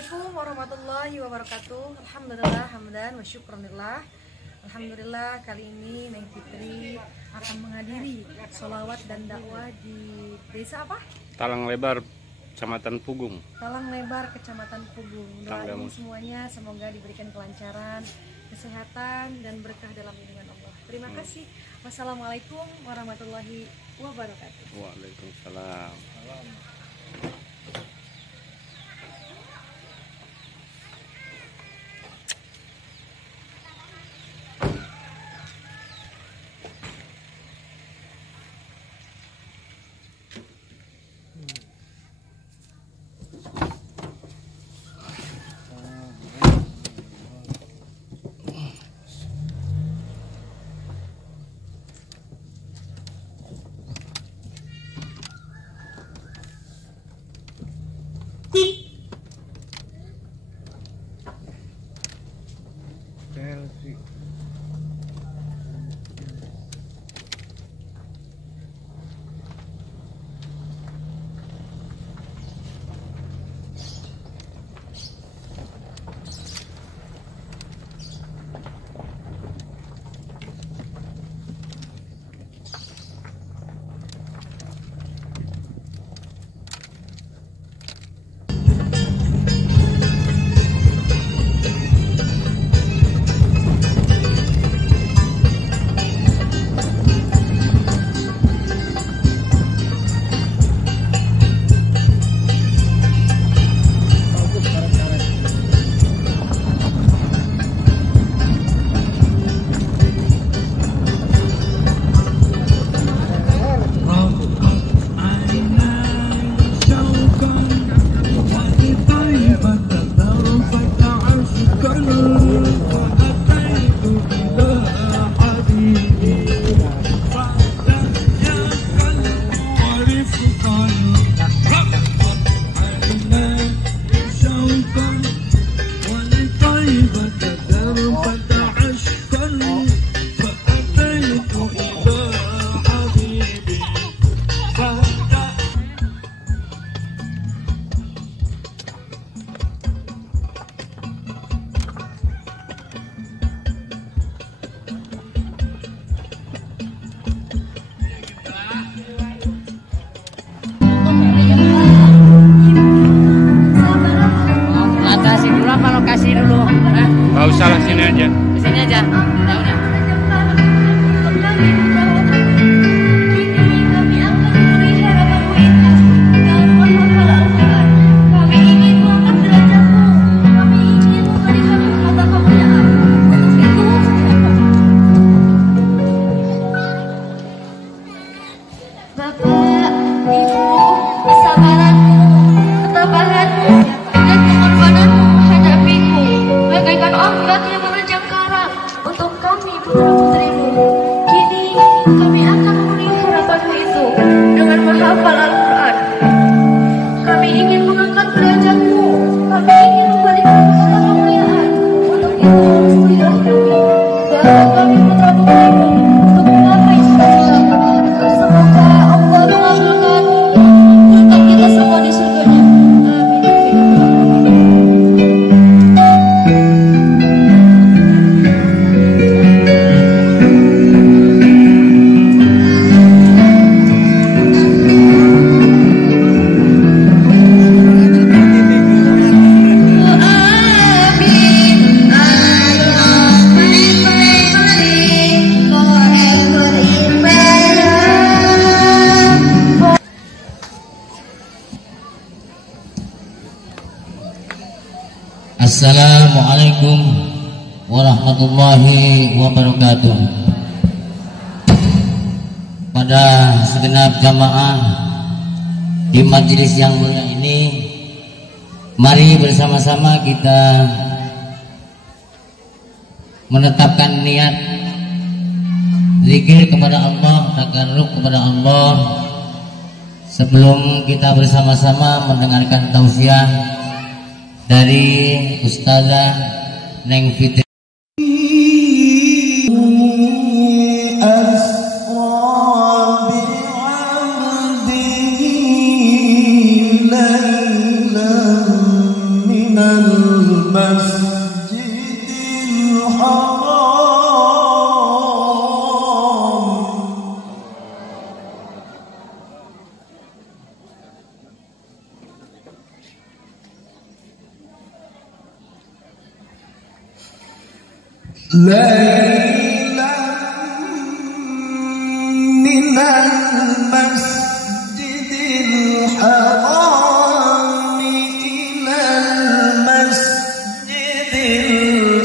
Assalamualaikum warahmatullahi wabarakatuh. Alhamdulillah, hamdan wa syukranillah. Alhamdulillah, kali ini Neng Fitri akan menghadiri sholawat dan dakwah di desa apa? Talang Lebar, Kecamatan Pugung. Talang Lebar, Kecamatan Pugung. Doain semuanya semoga diberikan kelancaran, kesehatan, dan berkah dalam lindungan Allah. Terima kasih. Wassalamualaikum warahmatullahi wabarakatuh. Waalaikumsalam. Lokasi dulu. Nggak usah lah, sini aja. Sini aja. Ya udah. Bapak, Ibu, kesabaranmu, ketabahanmu, dan pengorbananmu menghadapiku bagaikan ombak yang menerjang karang untuk kami putra-putrimu. Kini kami akan memenuhi harapanmu itu dengan menghafal Al-Quran. Kami ingin mengangkat derajatmu, kami ingin memberikan harta kemuliaan. Untuk itu berilah kami, doakan kami putra-putrimu untuk mengapai surga. Semoga Allah mengabulkan berkat kita semua di surganya. Assalamualaikum warahmatullahi wabarakatuh. Pada segenap jamaah di majelis yang mulia ini, mari bersama-sama kita menetapkan niat zikir kepada Allah, takarrub kepada Allah sebelum kita bersama-sama mendengarkan tausiah dari Ustazah Neng Fitri. من ليلا من المسجد الحرام إلى المسجد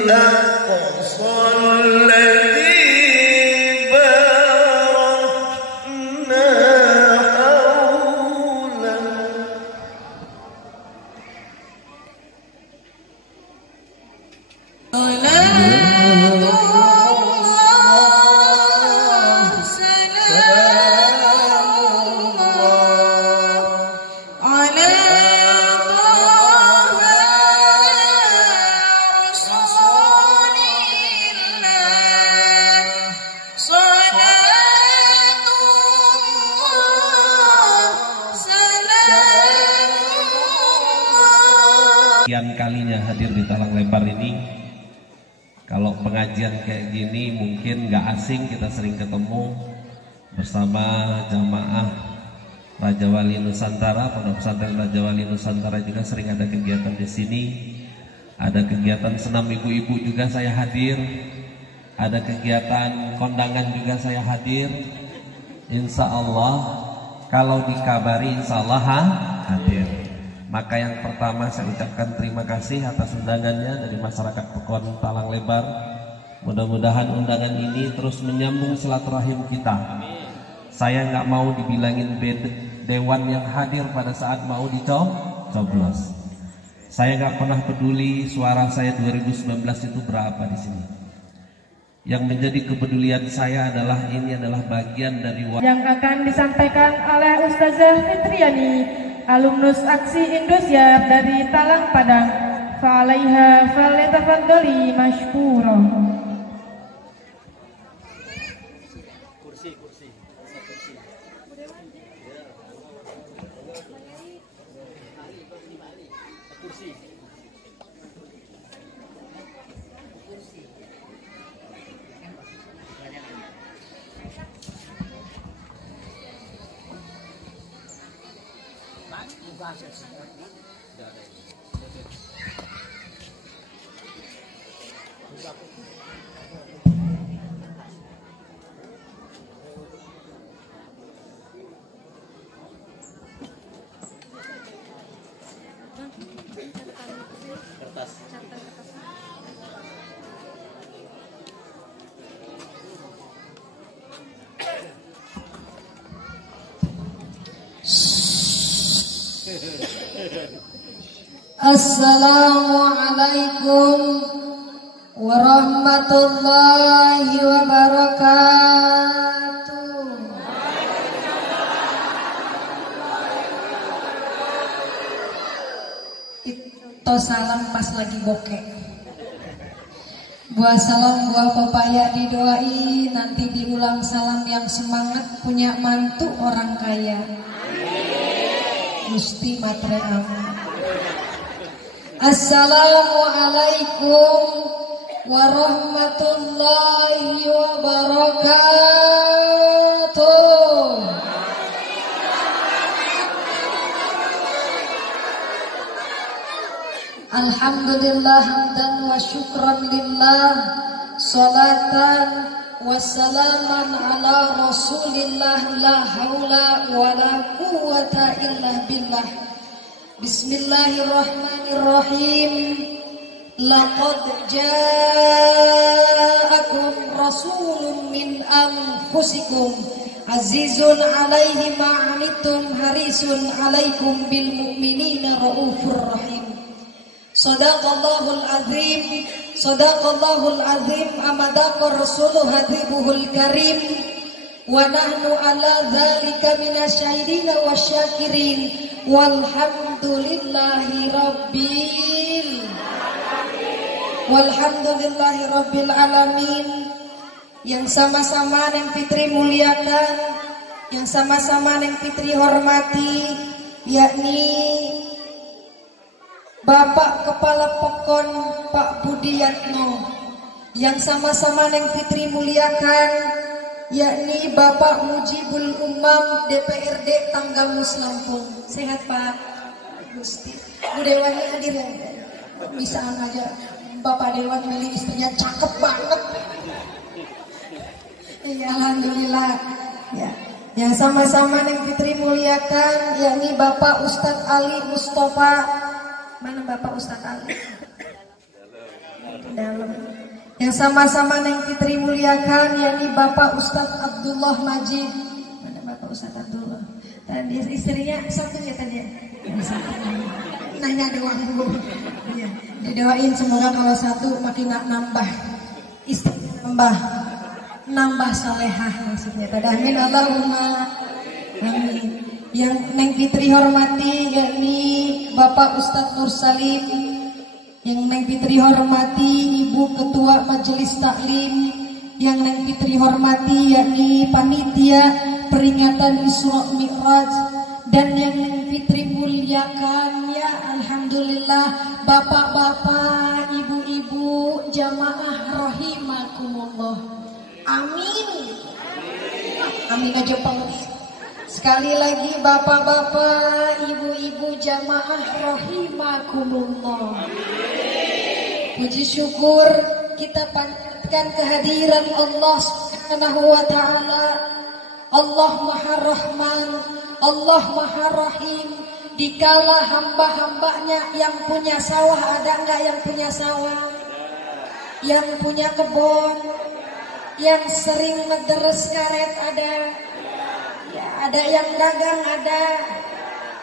الأقصى الذي باركنا حوله Sekian kalinya hadir di Talang Lebar ini. Kalau pengajian kayak gini mungkin gak asing, kita sering ketemu bersama jamaah Raja Wali Nusantara, Pondok Pesantren Raja Wali Nusantara juga sering ada kegiatan di sini. Ada kegiatan senam ibu-ibu juga saya hadir. Ada kegiatan kondangan juga saya hadir. Insya Allah kalau dikabari insya Allah hadir. Maka yang pertama saya ucapkan terima kasih atas undangannya dari masyarakat Pekon Talang Lebar. Mudah-mudahan undangan ini terus menyambung silaturahim kita. Saya nggak mau dibilangin dewan yang hadir pada saat mau dicoblos. Saya nggak pernah peduli suara saya 2019 itu berapa di sini. Yang menjadi kepedulian saya adalah ini adalah bagian dari yang akan disampaikan oleh Ustazah Fitriani, alumnus Aksi Indosiar dari Talang Padang. Fa'alaiha falyatafaddali mashkura. Assalamualaikum warahmatullahi wabarakatuh. Itu salam pas lagi bokeh. Buah salam buah pepaya didoai, nanti diulang salam yang semangat punya mantu orang kaya. Gusti matre aman. Assalamualaikum warahmatullahi wabarakatuh. Alhamdulillah hamdan wa syukran lillah, salatan wassalaman ala rasulillah, la haula wa la quwwata illa billah. Bismillahirrahmanirrahim. Laqad ja'akum rasulun min anfusikum azizun alaihi ma'anitum harisun alaikum bil mu'minina raufur rahim. Sadaqallahul azim, sadaqallahul azim, amadaqa rasuluh hadibuhul karim. Wa nahnu ala dzalika minasyahidin wasyakirin walhamdulillahi rabbil alamin. Yang sama-sama Neng Fitri muliakan, yang sama-sama Neng Fitri hormati, yakni Bapak Kepala Pekon Pak Budiyatno. Yang sama-sama Neng Fitri muliakan, yakni Bapak Mujibul Umam DPRD Tanggamus Lampung. Sehat Pak Gusti. Bu Dewani hadir ya. Bisaan aja Bapak Dewan milih istrinya cakep banget. Ya, alhamdulillah. Ya. Yang sama-sama Neng Fitri muliakan yakni Bapak Ustadz Ali Mustafa. Mana Bapak Ustadz Ali? Dalam. Yang sama-sama Neng Fitri muliakan yakni Bapak Ustadz Abdullah Majid. Mana Bapak Ustadz Abdullah? Tadi istrinya satu ya tadi ya. Nanya doang Bu. Ya. Didoain semoga kalau satu makin nambah. Istri nambah solehah maksudnya. Amin Allahumma amin. Yang Neng Fitri hormati yakni Bapak Ustadz Nur Salim. Yang Neng Fitri hormati Ibu Ketua Majelis Taklim. Yang Neng Fitri hormati yakni panitia peringatan Isra Mi'raj. Dan yang Neng Fitri muliakan ya alhamdulillah bapak-bapak, ibu-ibu jamaah rahimakumullah. Amin. Amin aja Pak. Sekali lagi bapak-bapak, ibu-ibu jamaah rahimakumullah. Puji syukur kita panjatkan kehadiran Allah Subhanahu wa taala. Allah Maha Rahman, Allah Maha Rahim. Dikala hamba-hambanya yang punya sawah, ada enggak yang punya sawah? Yang punya kebun, yang sering ngederes karet ada, ya ada yang dagang ada,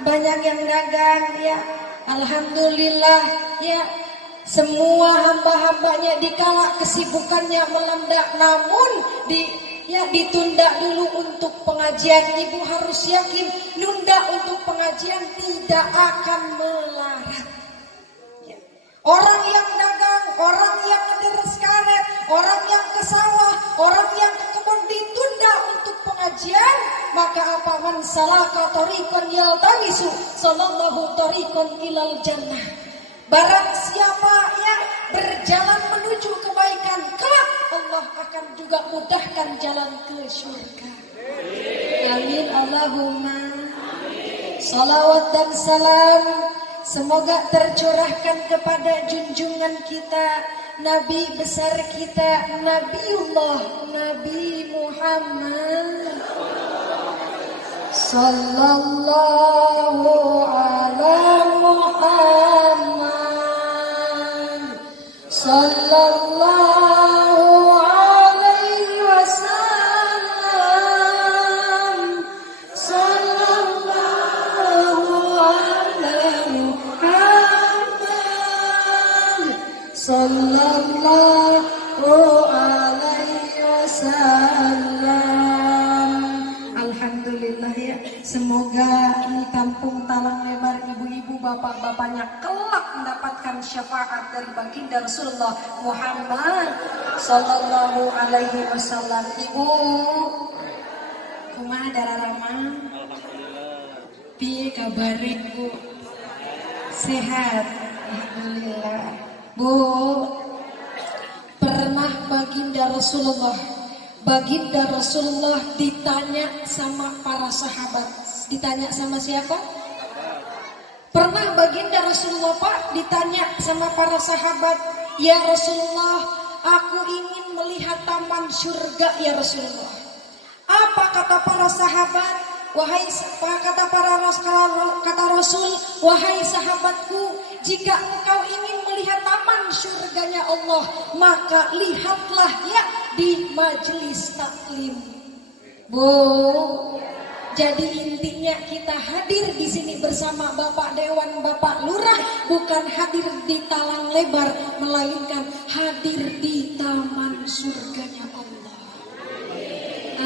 banyak yang dagang ya. Alhamdulillah ya, semua hamba-hambanya dikala kesibukannya meledak, namun ditunda dulu untuk pengajian. Ibu harus yakin nunda untuk pengajian tidak akan melarat. Orang yang dagang, orang yang ngederes karet, orang yang ke sawah, orang yang ke kebun ditunda untuk pengajian, maka apa man salaka tariqan yaltamisu sallallahu tariqan ilal jannah. Barang siapa ya berjalan menuju kebaikan, kelak Allah akan juga mudahkan jalan ke surga. Amin Allahumma. Salawat dan salam semoga tercurahkan kepada junjungan kita, Nabi besar kita, Nabiullah Nabi Muhammad sallallahu alaihi Muhammad sallallahu alaihi wasallam sallallahu alaihi Muhammad sallallahu alaihi wasallam. Alhamdulillah ya, semoga ini kampung Talang Lebar, ibu-ibu bapak-bapaknya kelak mendapatkan syafaat dari baginda Rasulullah Muhammad sallallahu alaihi wasallam. Ibu kumaha Dararama? Piye kabar Ibu? Sehat? Alhamdulillah. Bu, pernah baginda Rasulullah ditanya sama para sahabat. Ditanya sama siapa? Pernah baginda Rasulullah Pak ditanya sama para sahabat, ya Rasulullah, aku ingin melihat taman surga ya Rasulullah. Apa kata para sahabat? Kata Rasul, wahai sahabatku, jika engkau ingin melihat taman surganya Allah, maka lihatlah ya di majelis taklim. Bu, jadi intinya kita hadir di sini bersama Bapak Dewan, Bapak Lurah, bukan hadir di Talang Lebar, melainkan hadir di taman surganya Allah.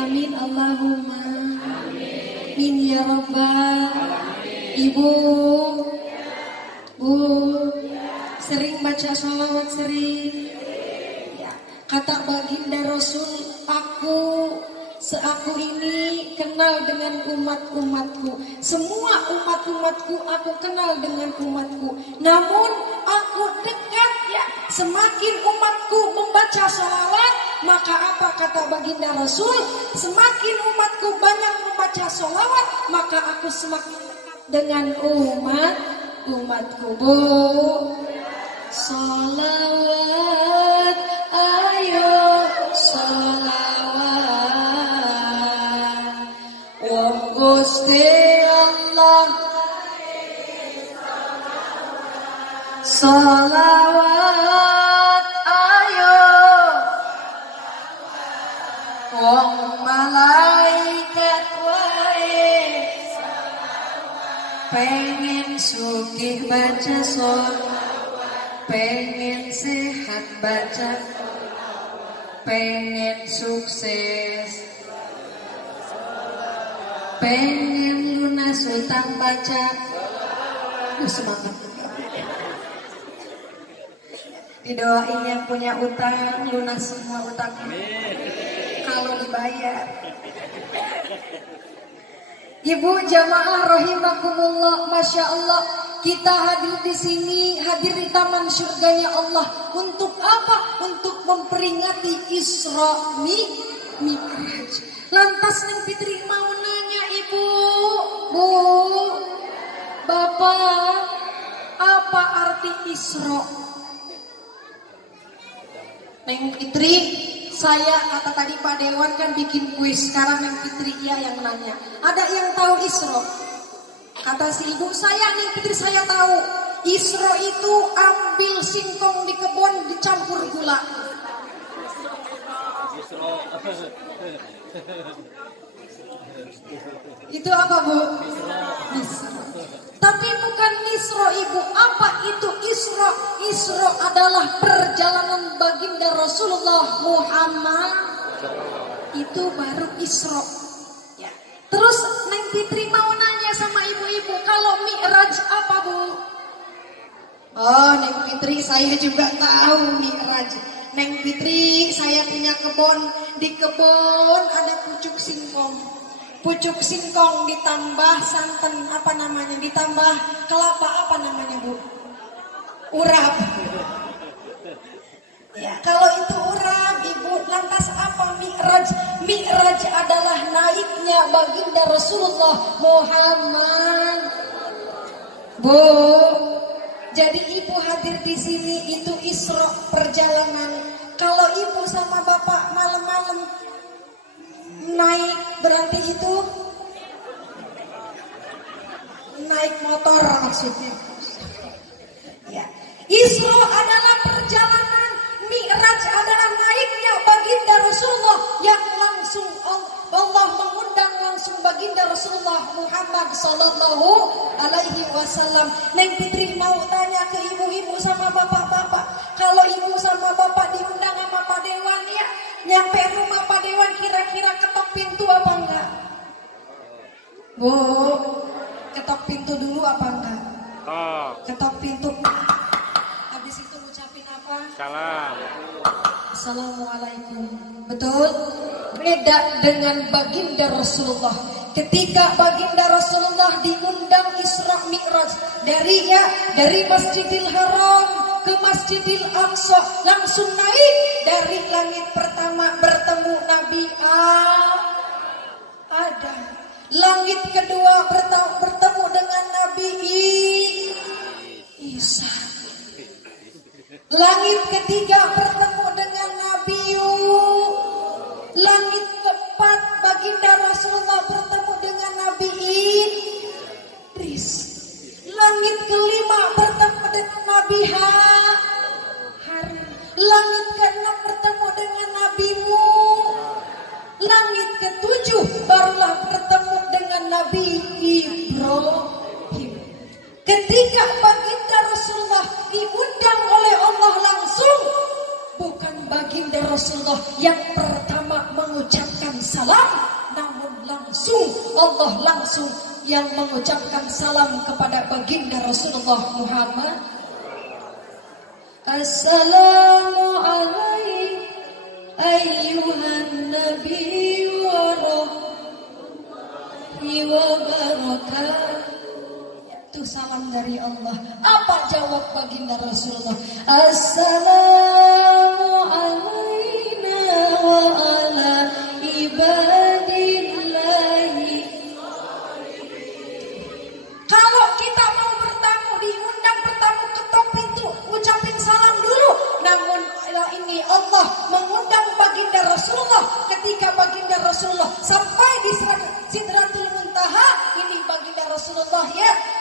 Amin Allahumma. Amin ya Rabbal. Ibu, Bu, sering baca sholawat sering. Ya. Kata baginda Rasul, aku ini kenal dengan umat-umatku. Semua umat-umatku aku kenal dengan umatku. Namun aku dekat ya, semakin umatku membaca sholawat, maka apa kata baginda Rasul? Semakin umatku banyak membaca sholawat, maka aku semakin dekat dengan umatku. Bu, Sholawat, ayo sholawat. Wong Gusti Allah sholawat, ayo. Wong malaikat wae pengen sugih baca sholawat, pengen sehat baca, pengen sukses, pengen lunas utang baca. Semangat. Didoain yang punya utang lunas semua utangnya kalau dibayar. Ibu jamaah rahimakumullah, masya Allah, kita hadir di sini, hadir di taman surganya Allah. Untuk apa? Untuk memperingati Isra Mi'raj. Lantas Neng Fitri mau nanya ibu, bu, bapak, apa arti Isra? Neng Fitri, saya kata tadi Pak Dewan kan bikin kuis, sekarang Neng Fitri ya yang nanya. Ada yang tahu Isra? Kata si ibu, saya Neng Fitri saya tahu. Isra itu ambil singkong di kebun dicampur gula. Itu apa bu? Isra. Tapi bukan Isra ibu. Apa itu Isra? Isra adalah perjalanan baginda Rasulullah Muhammad. Itu baru Isra. Ya. Terus Neng Fitri mau nanya sama ibu-ibu, kalau Mi'raj apa bu? Oh Neng Fitri saya juga tahu Mi'raj. Neng Fitri saya punya kebun. Di kebun ada pucuk singkong. Pucuk singkong ditambah santan apa namanya? Ditambah kelapa apa namanya bu? Urap. Ya kalau itu urap ibu. Lantas apa Mi'raj? Mi'raj adalah naiknya baginda Rasulullah Muhammad. Bu, jadi ibu hadir di sini itu Isra perjalanan. Kalau ibu sama bapak malam-malam naik berarti itu naik motor maksudnya. Ya. Isra adalah perjalanan, Mi'raj adalah naiknya baginda Rasulullah yang langsung Allah mengundang langsung baginda Rasulullah Muhammad sallallahu alaihi wasallam. Neng Fitri mau tanya ke ibu-ibu sama bapak-bapak, kalau ibu sama bapak diundang sama Pak Dewan ya, nyampe rumah Pak Dewan kira-kira ketok pintu apa enggak? Bu, ketok pintu dulu apa enggak? Oh. Ketok pintu. Habis itu ucapin apa? Salam. Assalamualaikum. Betul? Beda dengan baginda Rasulullah. Ketika baginda Rasulullah diundang Isra Mi'raj dari Masjidil Haram ke Masjidil Aqsa, langsung naik dari langit pertama bertemu Nabi Adam. Langit kedua bertemu dengan Nabi Isa. Langit ketiga bertemu dengan Nabi Langit keempat baginda Rasulullah bertemu dengan Nabi Idris. Langit kelima bertemu dengan Nabi Harun. Langit keenam bertemu dengan Nabi Langit ketujuh barulah bertemu dengan Nabi Ibrahim. Ketika baginda Rasulullah diundang oleh Allah langsung, bukan baginda Rasulullah yang pertama mengucapkan salam, namun langsung Allah langsung yang mengucapkan salam kepada baginda Rasulullah Muhammad. Assalamualaikum ayyuhan nabi wa rahmatullahi wa barakatuh. Itu salam dari Allah. Apa jawab baginda Rasulullah? Assalamu alayna wa ala ibadillahi. Kalau kita mau bertamu, diundang bertamu, ketok pintu, ucapin salam.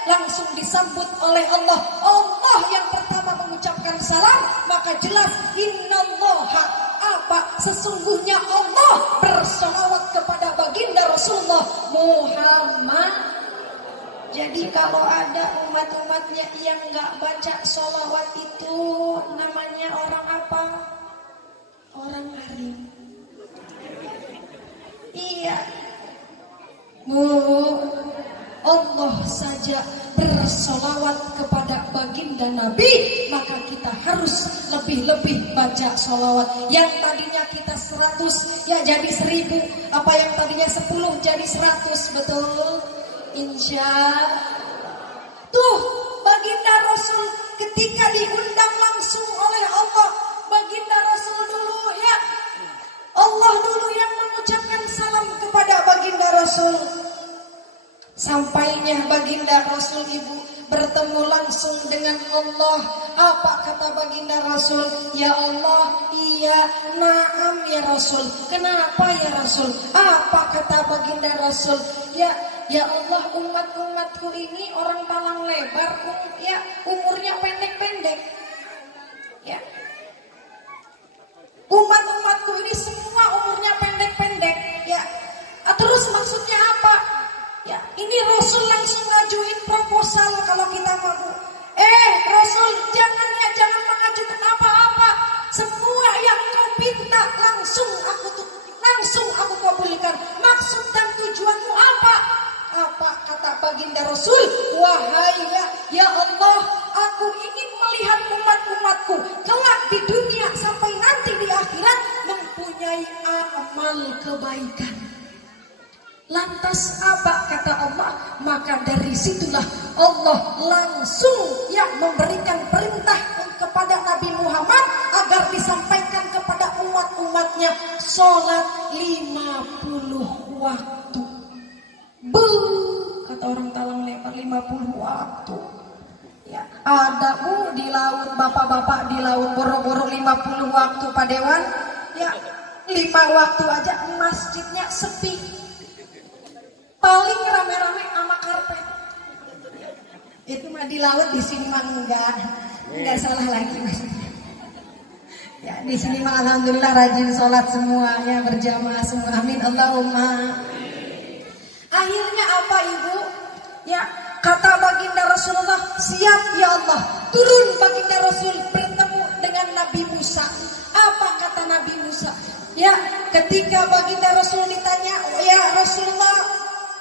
langsung disambut oleh Allah. Allah yang pertama mengucapkan salam, maka jelas innallaha, apa sesungguhnya Allah bersolawat kepada baginda Rasulullah Muhammad. Jadi kalau ada umat-umatnya yang nggak baca solawat itu namanya orang apa? Orang alim. Iya. Bu, Allah saja bersolawat kepada baginda Nabi, maka kita harus lebih-lebih baca solawat. Yang tadinya kita 100 ya jadi 1000, apa yang tadinya 10 jadi 100, betul? Insya tuh baginda Rasul ketika diundang langsung oleh Allah, baginda Rasul dulu ya, Allah dulu yang mengucapkan salam kepada baginda Rasul. Sampainya baginda Rasul ibu bertemu langsung dengan Allah, apa kata baginda Rasul? Ya Allah, iya, naam ya Rasul. Kenapa ya Rasul? Apa kata baginda Rasul? Ya Allah, umat-umatku ini orang palang lebar, ya umurnya pendek-pendek. Ya. Umat-umatku ini semua umurnya pendek-pendek, ya. Terus maksudnya apa? Ya, ini Rasul langsung ngajuin proposal kalau kita mau. Rasul, jangan mengajukan apa-apa. Semua yang kau minta langsung aku kabulkan. Maksud dan tujuanmu apa? Apa kata baginda Rasul? Wahai ya Allah, aku ingin melihat umat-umatku kelak di dunia sampai nanti di akhirat mempunyai amal kebaikan. Lantas apa kata Allah? Maka dari situlah Allah langsung memberikan perintah kepada Nabi Muhammad agar disampaikan kepada umat-umatnya sholat 50 waktu. Kata orang Talang Lebar 50 waktu. Ya, ada di laut, bapak-bapak di laut boro-boro 50 waktu Pak Dewan. Ya, 5 waktu aja masjidnya sepi. Paling rame-rame sama karpet. Itu mah di laut, di sini mah enggak salah lagi maksudnya. Ya, di sini mah alhamdulillah rajin sholat semua ya, berjamaah semua. Amin Allahumma. Akhirnya apa ibu? Ya, kata baginda Rasulullah, siap ya Allah. Turun baginda Rasul bertemu dengan Nabi Musa. Apa kata Nabi Musa? Ya, ketika baginda Rasul ditanya, ya Rasulullah,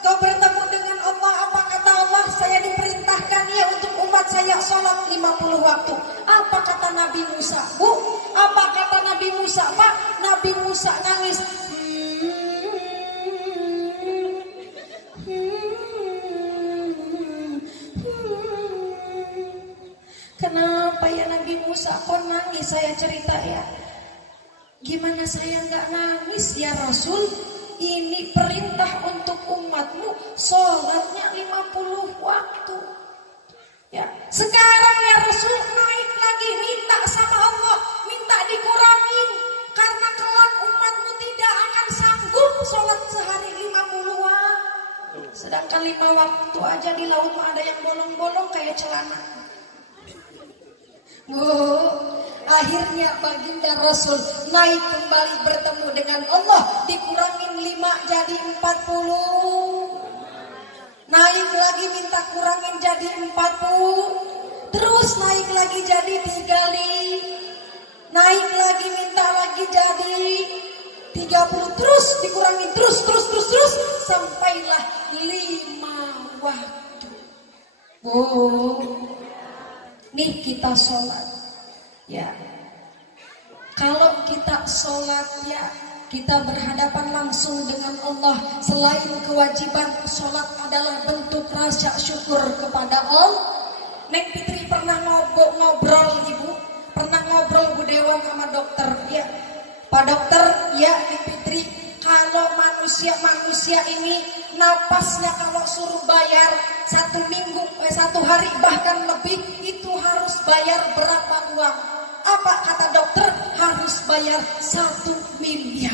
kau bertemu dengan Allah, apa kata Allah? Saya diperintahkan ya untuk umat saya sholat 50 waktu. Apa kata Nabi Musa? Bu, apa kata Nabi Musa? Pak, Nabi Musa nangis. Kenapa ya Nabi Musa kok nangis? Saya cerita ya. Gimana saya nggak nangis ya Rasul? Ini perintah untuk umatmu, sholatnya 50 waktu. Ya, sekarang ya Rasul naik lagi minta sama Allah, minta dikurangin karena kelak umatmu tidak akan sanggup sholat sehari 50 waktu. Sedangkan 5 waktu aja di laut ada yang bolong-bolong kayak celana. Akhirnya baginda Rasul naik kembali bertemu dengan Allah, dikurangin 5 jadi 40. Naik lagi minta kurangin jadi 40. Terus naik lagi jadi 3. Naik lagi minta lagi jadi 30. Terus dikurangin terus sampailah 5 waktu. Nih kita sholat. Ya, kalau kita sholat ya, kita berhadapan langsung dengan Allah. Selain kewajiban, sholat adalah bentuk rasa syukur kepada Allah. Neng Fitri pernah ngobrol ibu, pernah ngobrol Bu Dewa sama dokter. Ya, Pak Dokter, ya Neng Fitri, kalau manusia ini napasnya kalau suruh bayar 1 minggu, 1 hari bahkan lebih, itu harus bayar berapa uang? Apa kata dokter? Harus bayar 1 miliar.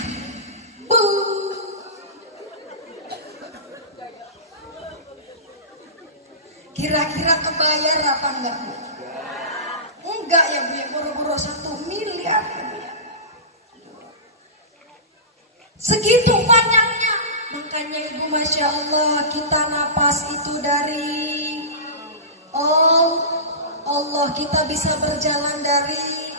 Kira-kira kebayar apa enggak Bu? Enggak ya Bu, ya boro-boro 1 miliar ya Bu ya. Segitu banyaknya. Makanya Ibu Masya Allah, kita napas itu dari Allah, kita bisa berjalan dari,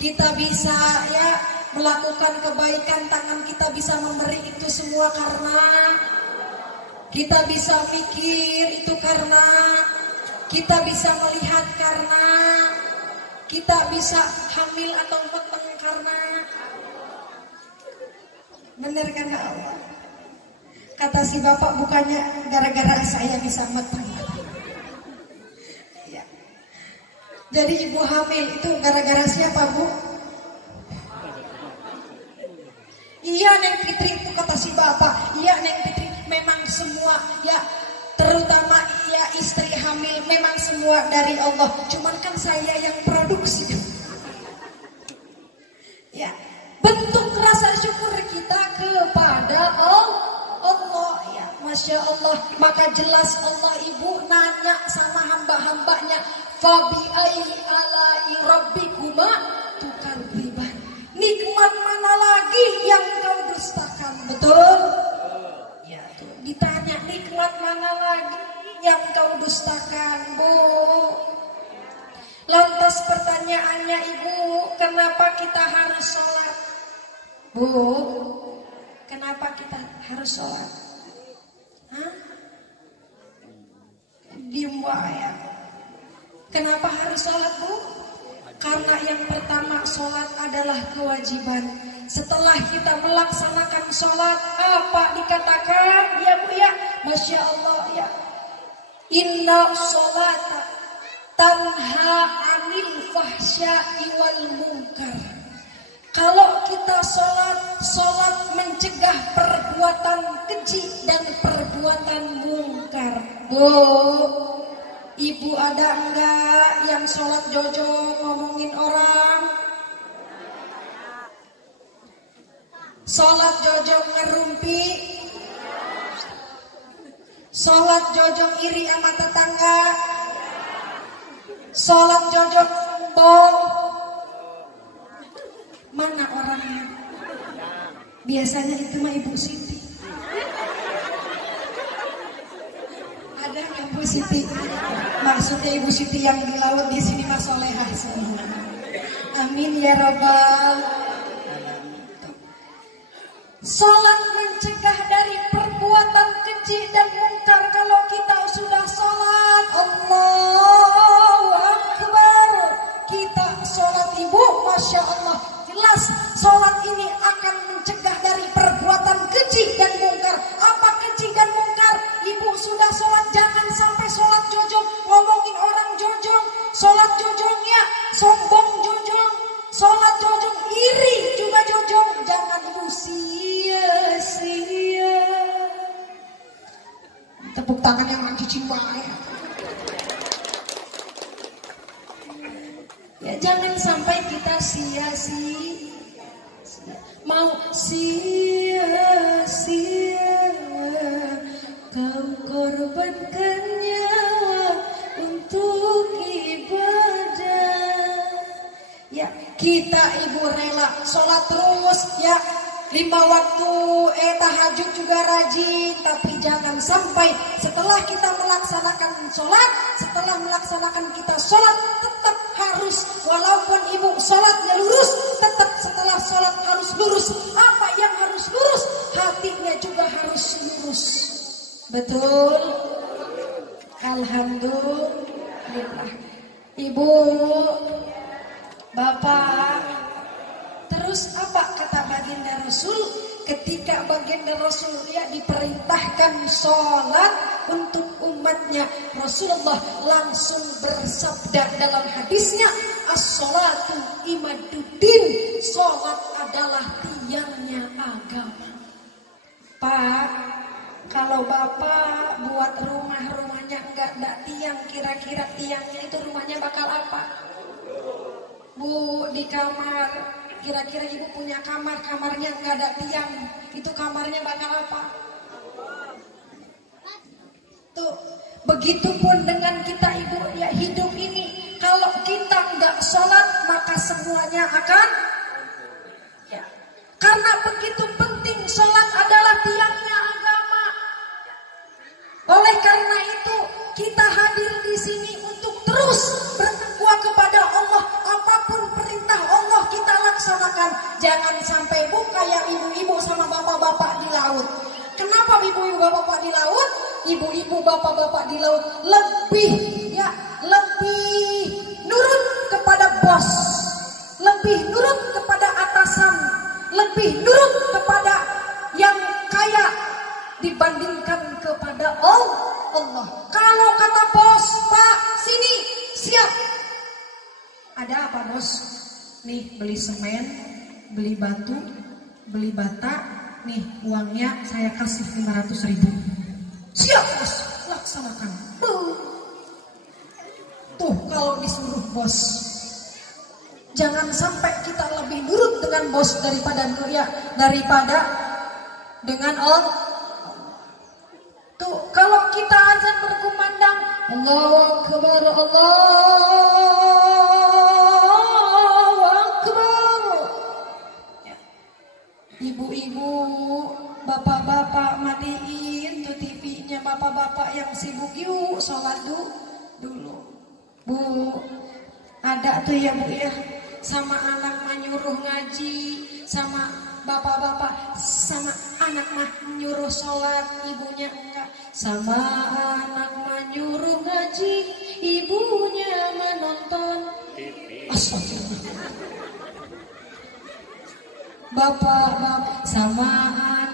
kita bisa ya melakukan kebaikan, tangan kita bisa memberi itu semua karena kita bisa mikir itu karena kita bisa melihat, karena kita bisa hamil atau matang karena benar karena Allah. Kata si bapak, bukannya gara-gara saya bisa matang. Ya. Jadi ibu hamil itu gara-gara siapa Bu? Iya Neng Fitri, itu kata si bapak. Iya Neng Fitri, memang semua ya, terutama ya istri hamil memang semua dari Allah. Cuman kan saya yang produksi. Ya, bentuk rasa syukur kita kepada Allah ya, Masya Allah. Maka jelas Allah Ibu nanya sama hamba-hambanya, fabi ai alai rabbikuma tukadziban. Nikmat mana lagi yang kau dustakan? Betul? Ya, tuh. Ditanya nikmat mana lagi yang kau dustakan, Bu? Lantas pertanyaannya Ibu, kenapa kita harus sholat? Bu, kenapa kita harus sholat? Hah? Diem ya. Kenapa harus sholat Bu? Karena yang pertama, sholat adalah kewajiban. Setelah kita melaksanakan sholat, apa dikatakan? Ya Bu ya, Masya Allah ya. Inna sholata tanha anil fahsya'i wal munkar. Kalau kita sholat mencegah perbuatan keji dan perbuatan mungkar. Bu, Ibu ada enggak yang sholat jojo ngomongin orang? Sholat jojo ngerumpi? Sholat jojo iri sama tetangga? Sholat jojo sombong? Mana orangnya? Biasanya itu mah Ibu Siti. Ada nggak Bu Siti? Maksudnya Ibu Siti yang di laut di sini mah solehah semua. Amin ya Rabbal alamin. Sholat mencegah dari perbuatan keji dan mungkar. Kalau kita sudah sholat, Allahu Akbar, kita sholat Ibu, Masya Allah, jelas sholat ini akan mencegah dari perbuatan keji dan mungkar. Apa keji dan mungkar? Ibu sudah sholat, jangan sampai sholat jojong, ngomongin orang jojong, sholat jojongnya sombong jojong, sholat jojong iri juga jojong, jangan Ibu sia-sia. Tepuk tangan yang cicing baik. Ya jangan sampai kita sia-sia, mau sia-sia kau korbankan nyawa untuk ibadah. Ya kita Ibu rela sholat terus ya, 5 waktu tahajud juga rajin, tapi jangan sampai setelah kita melaksanakan sholat, setelah melaksanakan kita sholat tetap harus, walaupun Ibu sholatnya lurus, tetap setelah sholat harus lurus. Apa yang harus lurus? Hatinya juga harus lurus. Betul? Alhamdulillah. Ibu, Bapak, terus apa kata baginda Rasul? Ketika baginda Rasul ya diperintahkan sholat untuk umatnya, Rasulullah langsung bersabda dalam hadisnya, as-sholatu imaduddin, sholat adalah tiangnya agama. Pak, kalau Bapak buat rumahnya enggak ada tiang, kira-kira tiangnya itu rumahnya bakal apa? Bu, di kamar, kira-kira Ibu punya kamar, kamarnya nggak ada tiang, itu kamarnya bakal apa? Tuh, Begitupun dengan kita ibu ya, hidup ini kalau kita nggak sholat maka semuanya akan ya. Karena begitu penting sholat adalah tiangnya agama. Oleh karena itu kita hadir di sini untuk terus bertakwa kepada Allah. Apapun perintah Allah kita laksanakan. Jangan sampai buka yang ibu-ibu sama bapak-bapak di laut. Kenapa ibu-ibu bapak-bapak di laut? Ibu-ibu bapak-bapak di laut lebih nurut kepada bos, lebih nurut kepada atasan, lebih nurut kepada yang kaya dibandingkan kepada Allah. Kalau kata bos, Pak, sini, siap. Ada apa bos? Nih beli semen, beli batu, beli bata. Nih uangnya saya kasih 500.000. Siap bos, laksanakan. Tuh kalau disuruh bos, jangan sampai kita lebih nurut dengan bos daripada dengan Allah. Tuh kalau kita azan berkumandang Allahu Akbar, Allahu Akbar. Ibu-ibu, bapak-bapak, matiin tuh TV-nya bapak-bapak yang sibuk, yuk sholat dulu. Bu, ada tuh ya bu ya, sama anak mah nyuruh ngaji, sama bapak-bapak, sama anak mah nyuruh sholat, ibunya enggak. Sama anak mah nyuruh ngaji, ibunya menonton. Astagfirullah. Bapak sama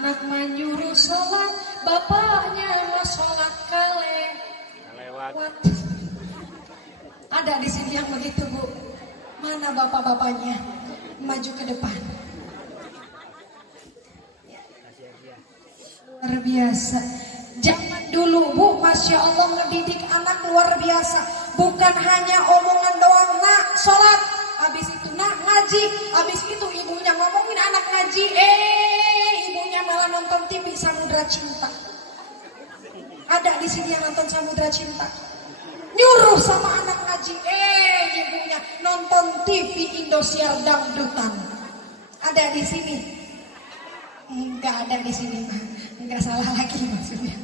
anak menyuruh sholat, bapaknya mah sholat kalewat. Ada di sini yang begitu bu? Mana bapak-bapaknya? Maju ke depan. Luar biasa. Jangan dulu bu, Masya Allah ngedidik anak luar biasa. Bukan hanya omongan doang, nak sholat. Habis itu nak ngaji, habis itu ibunya ngomongin anak ngaji, ibunya malah nonton TV Samudra Cinta. Ada di sini yang nonton Samudra Cinta. Nyuruh sama anak ngaji, ibunya nonton TV Indosiar Dangdutan. Ada di sini? Enggak ada di sini, mah. Enggak salah lagi maksudnya.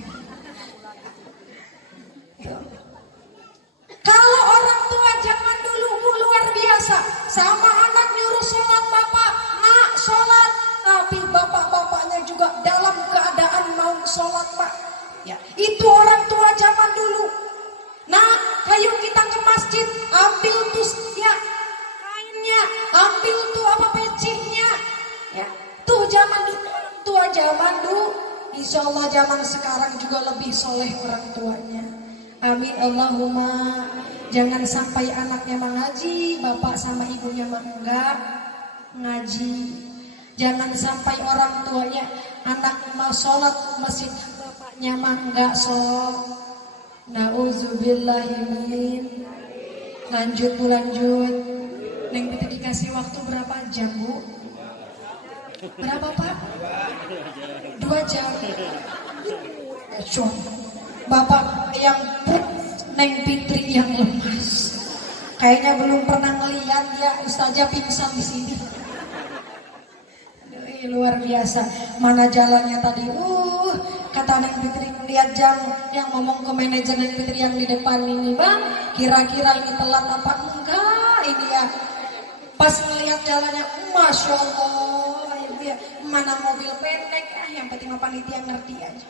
Kalau orang tua zaman dulu luar biasa, sama anak nyuruh sholat bapak, nak sholat, tapi bapak-bapaknya juga dalam keadaan mau sholat pak. Ya, itu orang tua zaman dulu. Nah, ayo kita ke masjid, ambil tuh ya kainnya, ambil tuh apa pecinya, ya. Tuh zaman dulu, orang tua zaman dulu. Insya Allah zaman sekarang juga lebih soleh orang tuanya. Amin Allahumma. Jangan sampai anaknya mengaji, bapak sama ibunya enggak ngaji. Jangan sampai orang tuanya anak mau sholat masjid, bapaknya enggak sholat. Nauzubillahimin. Lanjut. Neng kita dikasih waktu berapa jam bu? Berapa pak? 2 jam. Bapak yang Neng Fitri yang lemas. Kayaknya belum pernah ngeliat ya Ustazah pingsan di sini. Luar biasa. Mana jalannya tadi? Kata Neng Fitri lihat jam, yang ngomong ke manajer Neng Fitri yang di depan ini, bang, kira-kira ini telat apa enggak? Ini ya. Pas ngelihat jalannya, Masya Allah, ya, mana mobil pendek, yang penting panitia ngerti aja.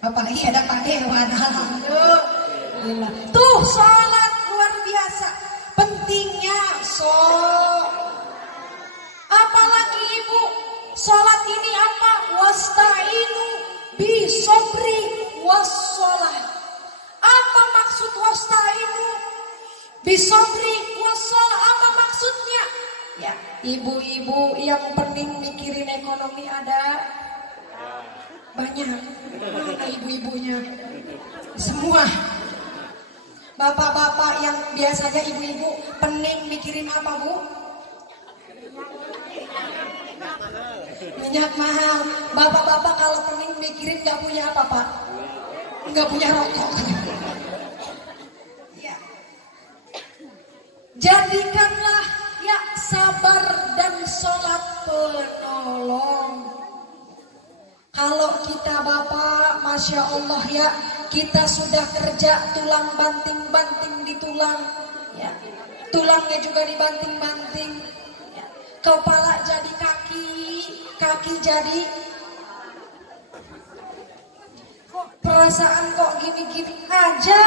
Apalagi ada Pak Dewan, alhamdulillah. Tuh sholat luar biasa, pentingnya sholat. Apalagi ibu, sholat ini apa? Wasta'inu bisobri wassalah. Apa maksud wasta'inu bisobri wassalah? Apa maksudnya? Ya, ibu-ibu yang penting mikirin ekonomi ada banyak. Mana ibu-ibunya? Semua. Bapak-bapak yang biasanya ibu-ibu pening mikirin apa bu? Minyak mahal. Bapak-bapak kalau pening mikirin nggak punya apa Pak? Nggak punya rokok. Ya. Jadikanlah ya sabar dan sholat penolong. Kalau kita Bapak, Masya Allah ya, kita sudah kerja tulang banting-banting di tulang, ya. Tulangnya juga dibanting-banting, ya. Kepala jadi kaki, kaki jadi perasaan kok gini-gini aja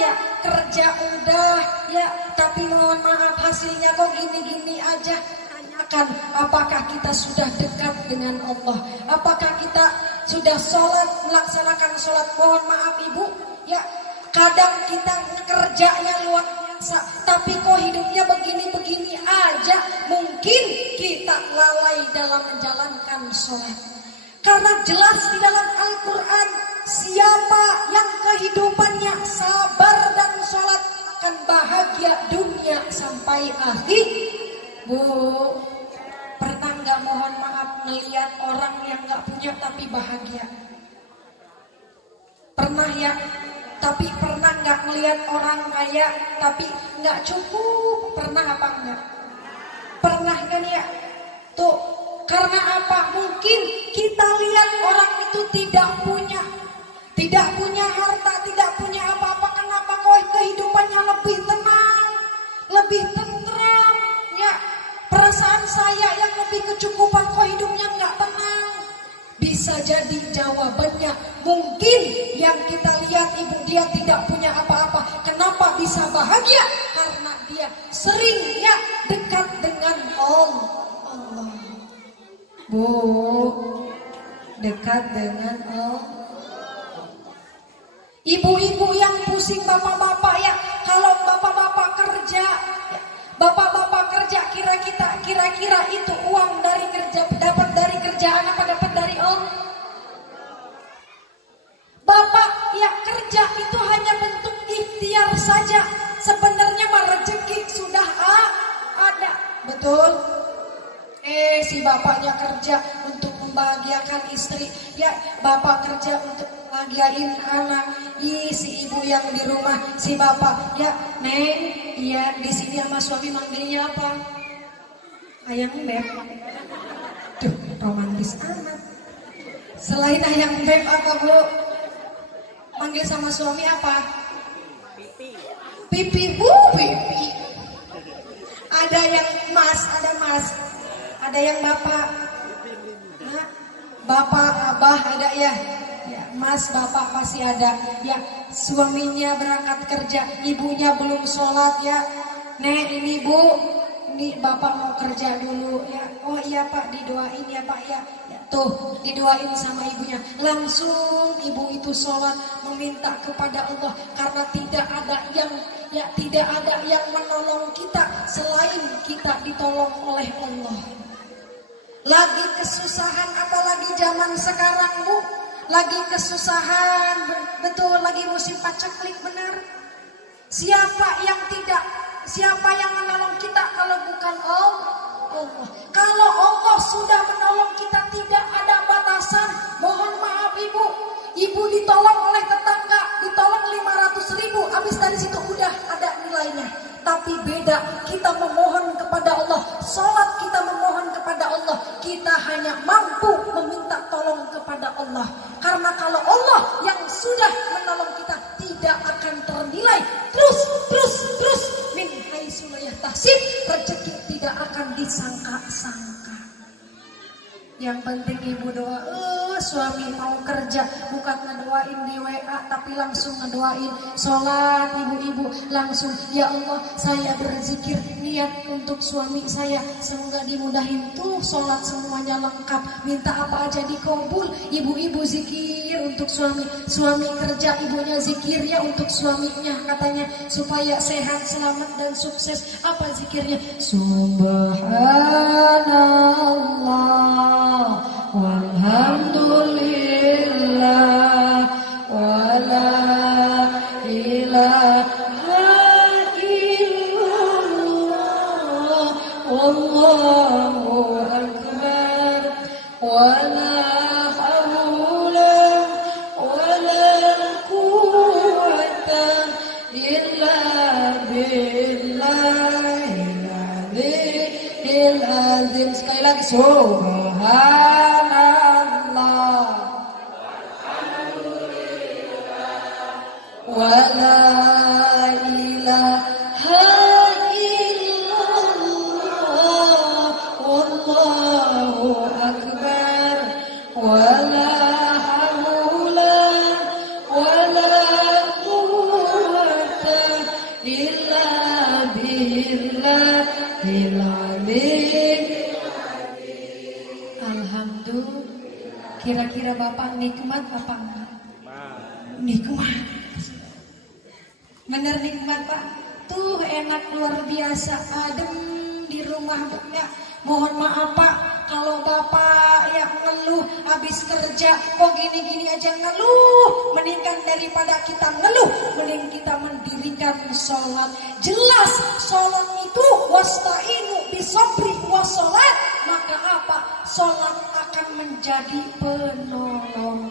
ya, kerja udah ya, tapi mohon maaf hasilnya kok gini-gini aja. Tanyakan apakah kita sudah dekat dengan Allah, apakah kita sudah sholat, melaksanakan sholat. Mohon maaf Ibu ya, kadang kita kerjanya luar biasa, tapi kok hidupnya begini-begini aja. Mungkin kita lalai dalam menjalankan sholat. Karena jelas di dalam Al-Quran, siapa yang kehidupannya sabar dan sholat akan bahagia dunia sampai akhir. Bu, pernah nggak mohon maaf melihat orang yang nggak punya tapi bahagia? Pernah ya? Tapi pernah nggak melihat orang kaya tapi nggak cukup? Pernah apa enggak? Pernah kan ya? Tuh, karena apa? Mungkin kita lihat orang itu tidak punya harta, tidak punya apa-apa. Kenapa kok kehidupannya lebih tenang, lebih tentram? Ya, perasaan saya yang lebih kecukupan kok hidupnya nggak tenang. Bisa jadi jawabannya mungkin yang kita lihat Ibu, dia tidak punya apa-apa. Kenapa bisa bahagia? Karena dia sering ya dekat dengan Allah. Bu, dekat dengan Allah. Ibu-ibu yang pusing bapak-bapak ya, kalau bapak-bapak kerja, kira-kira itu uang dari kerja, dapat dari kerjaan apa dapat dari Allah? Bapak ya kerja itu hanya bentuk ikhtiar saja. Sebenarnya mah rezeki sudah ada, betul? Si bapaknya kerja untuk membahagiakan istri, ya bapak kerja untuk bahagiain anak. Si ibu yang di rumah, si bapak, ya Neng, iya di sini sama suami manggilnya apa? Ayang beb. Duh, romantis amat. Selain ayang beb apa Bu? Manggil sama suami apa? Pipi. Pipi. Ada yang mas, ada yang bapak. Nah, bapak, abah ada ya. Ya, mas, bapak pasti ada. Ya, suaminya berangkat kerja, ibunya belum sholat ya. Nek, ini Bu, ini bapak mau kerja dulu ya. Oh iya Pak, didoain ya Pak ya. Tuh, didoain sama ibunya. Langsung ibu itu sholat meminta kepada Allah, karena tidak ada yang menolong kita selain kita ditolong oleh Allah. Lagi kesusahan, apalagi zaman sekarang Bu, lagi kesusahan, betul, lagi musim paceklik, benar. Siapa yang menolong kita kalau bukan Allah? Kalau Allah sudah menolong kita, tidak ada batasan. Mohon maaf ibu ditolong oleh tetangga, ditolong 500.000, habis dari situ udah ada nilainya. Tapi beda, kita memohon kepada Allah, sholat kita memohon kepada Allah, kita hanya mampu meminta tolong kepada Allah. Karena kalau Allah yang sudah menolong kita, tidak akan ternilai. Terus min haitsu la yahtasib, rezeki tidak akan disangka-sangka. Yang penting ibu doa, suami mau kerja bukan ngedoain di WA, tapi langsung ngedoain. Sholat ibu-ibu langsung, ya Allah saya berzikir niat untuk suami saya, semoga dimudahin. Tuh sholat semuanya lengkap, minta apa aja dikabul. Ibu-ibu zikir untuk suami kerja, ibunya zikir ya untuk suaminya, katanya supaya sehat, selamat dan sukses. Apa zikirnya? Subhanallah walhamdulillah wala ilaha illallah wallahu akbar lagi. Subhanallah wa la ilaha illallah wallahu akbar wa la haula wa la quwwata illa billahil azim. Alhamdulillah. Kira-kira Bapak nikmat apa enggak? Nikmat. Bener nikmat Pak. Tuh enak luar biasa, adem di rumah ya. Mohon maaf Pak, kalau Bapak yang ngeluh habis kerja kok gini-gini aja ngeluh, mendingan daripada kita ngeluh, mending kita mendirikan sholat. Jelas sholat itu wasta'inu bisabri wassalat, maka apa? Sholat akan menjadi penolong.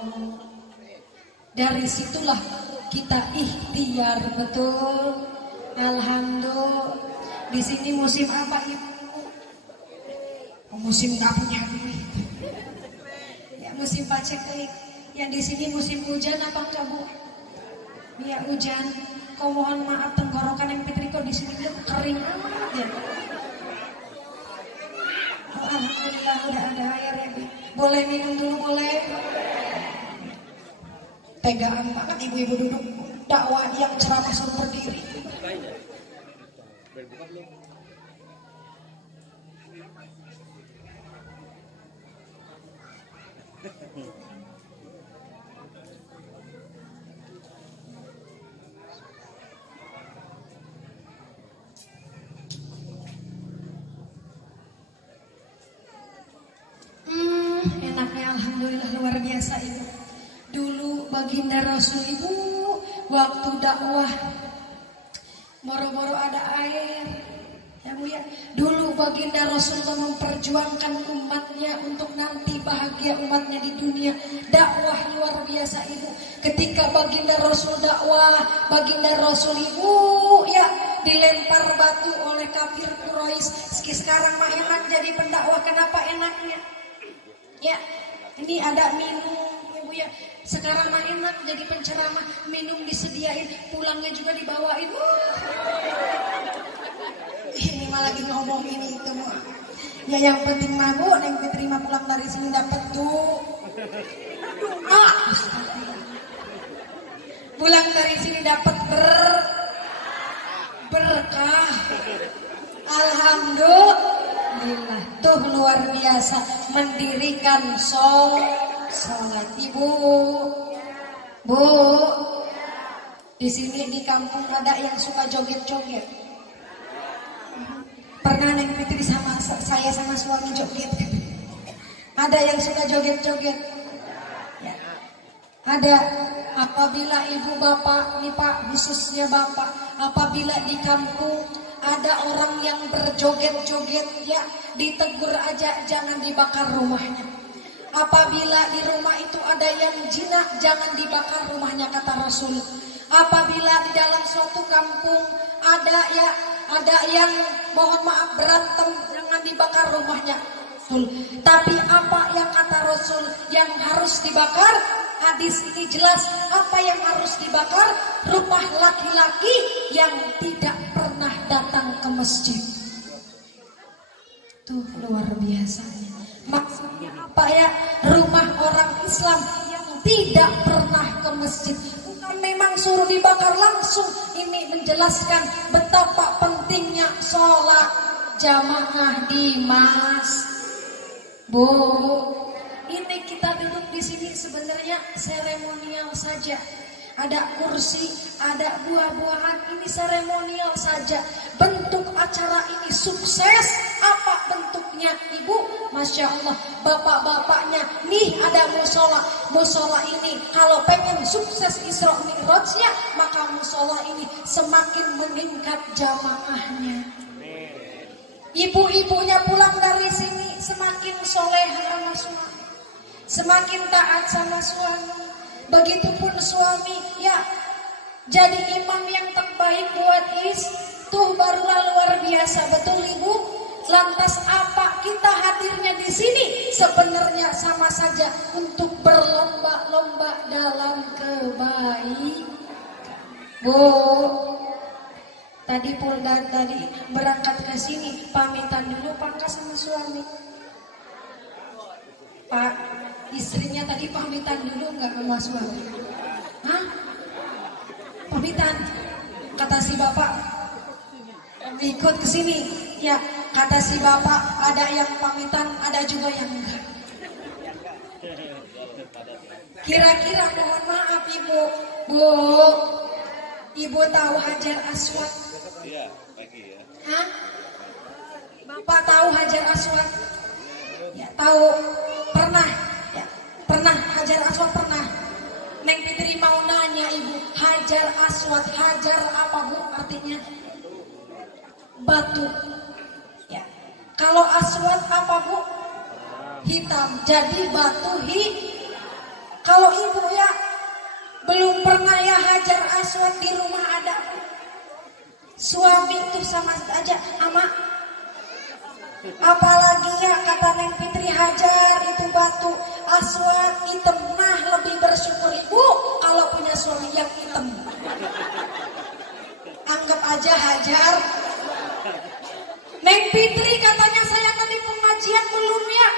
Dari situlah kita ikhtiar, betul. Alhamdulillah. Di sini musim apa Ibu? Musim nggak punya duit. Ya musim paceklik. Yang di sini musim hujan apa enggak Bu? Ya hujan. Kau mohon maaf tenggorokan yang Fitri kok di sini kering amat ya. Oh, alhamdulillah udah ada air ya Bu. Boleh minum dulu boleh? Tegaan banget ibu-ibu duduk dakwah yang ceramah suruh berdiri. Enaknya alhamdulillah luar biasa Ibu. Dulu baginda Rasul Ibu waktu dakwah boro-boro ada air ya Bu ya. Dulu baginda Rasul memperjuangkan umatnya untuk nanti bahagia umatnya di dunia. Dakwah luar biasa Ibu. Ketika baginda Rasul dakwah, baginda Rasul Ibu ya dilempar batu oleh kafir Quraisy. Sekarang mah enak jadi pendakwah. Kenapa enaknya? Ya, ini ada minum Ibu ya. Sekarang mah enak jadi penceramah, minum disediain, pulangnya juga dibawain. Ini mah lagi ngomongin itu mah. Ya yang penting mah Bu, yang diterima pulang dari sini dapat tuh. Pulang dari sini dapat berkah. Alhamdulillah. Tuh luar biasa mendirikan sholat Ibu. Bu, di sini di kampung ada yang suka joget-joget. Pernah Neng Fitri sama saya sama suami joget. Ada yang suka joget-joget. Ya. Ada. Apabila ibu bapak nih Pak, khususnya bapak, apabila di kampung ada orang yang berjoget-joget ya, ditegur aja jangan dibakar rumahnya. Apabila di rumah itu ada yang jinak, jangan dibakar rumahnya kata Rasul. Apabila di dalam suatu kampung ada yang mohon maaf berantem, jangan dibakar rumahnya. Tapi apa yang kata Rasul yang harus dibakar? Hadis ini jelas apa yang harus dibakar? Rumah laki-laki yang tidak pernah datang ke masjid. Tuh luar biasanya. Maksudnya apa ya? Rumah orang Islam yang tidak pernah ke masjid. Bukan memang suruh dibakar langsung. Ini menjelaskan betapa pentingnya sholat jamaah di masjid. Bu, ini kita duduk di sini sebenarnya seremonial saja. Ada kursi, ada buah-buahan, ini seremonial saja. Bentuk acara ini sukses. Apa bentuknya Ibu? Masya Allah, bapak-bapaknya. Nih ada musola. Musola ini kalau pengen sukses Isra Mi'rajnya, maka musola ini semakin meningkat jamaahnya. Ibu-ibunya pulang dari sini semakin soleh sama suami, semakin taat sama suami. Begitupun suami ya jadi imam yang terbaik buat tuh barulah luar biasa. Betul Ibu? Lantas apa kita hadirnya di sini? Sebenarnya sama saja untuk berlomba-lomba dalam kebaikan. Bu, tadi berangkat ke sini pamitan dulu pangkas sama suami. Pak, istrinya tadi pamitan dulu nggak sama suami? Hah? Pamitan? Kata si bapak ikut ke sini. Ya, kata si bapak ada yang pamitan, ada juga yang enggak. Kira-kira mohon maaf ibu, ibu tahu Hajar Aswad? Iya, pagi ya. Hah? Bapak tahu Hajar Aswad? Ya, tahu. Pernah? Ya, pernah Hajar Aswad pernah. Neng Fitri mau nanya ibu, Hajar Aswad, hajar apa bu artinya? Batu. Ya. Kalau aswad apa bu? Hitam. Jadi batu Kalau ibu ya belum pernah ya Hajar Aswad di rumah ada. Suami itu sama aja ama. Apalagi ya kata Neng Fitri Hajar itu batu, Aswad hitam. Nah lebih bersyukur ibu kalau punya suami yang hitam. Anggap aja Hajar. Neng Fitri katanya saya tadi pengajian belum ya.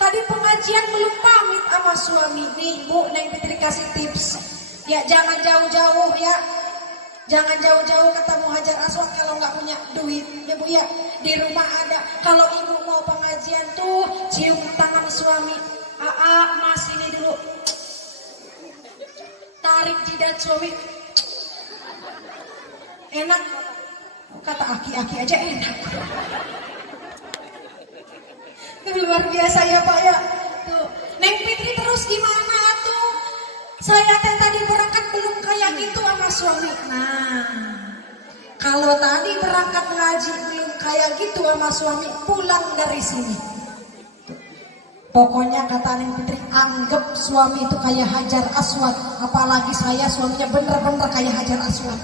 Tadi pengajian belum pamit sama suami. Nih bu, Neng Fitri kasih tips. Ya jangan jauh-jauh ya. Jangan jauh-jauh ketemu Hajar Aswad kalau nggak punya duit. Ya bu ya, di rumah ada. Kalau ibu mau pengajian tuh cium tangan suami. Mas ini dulu. Tarik jidat suami. Enak. Kata aki-aki aja enak. Luar biasa ya Pak ya. Tuh. Neng Fitri terus gimana tuh? Saya tadi berangkat belum kayak gitu sama suami. Nah, kalau tadi berangkat ngaji belum kayak gitu sama suami, pulang dari sini. Tuh. Pokoknya kata Neng Fitri, anggap suami itu kayak Hajar Aswad. Apalagi saya suaminya bener-bener kayak Hajar Aswad.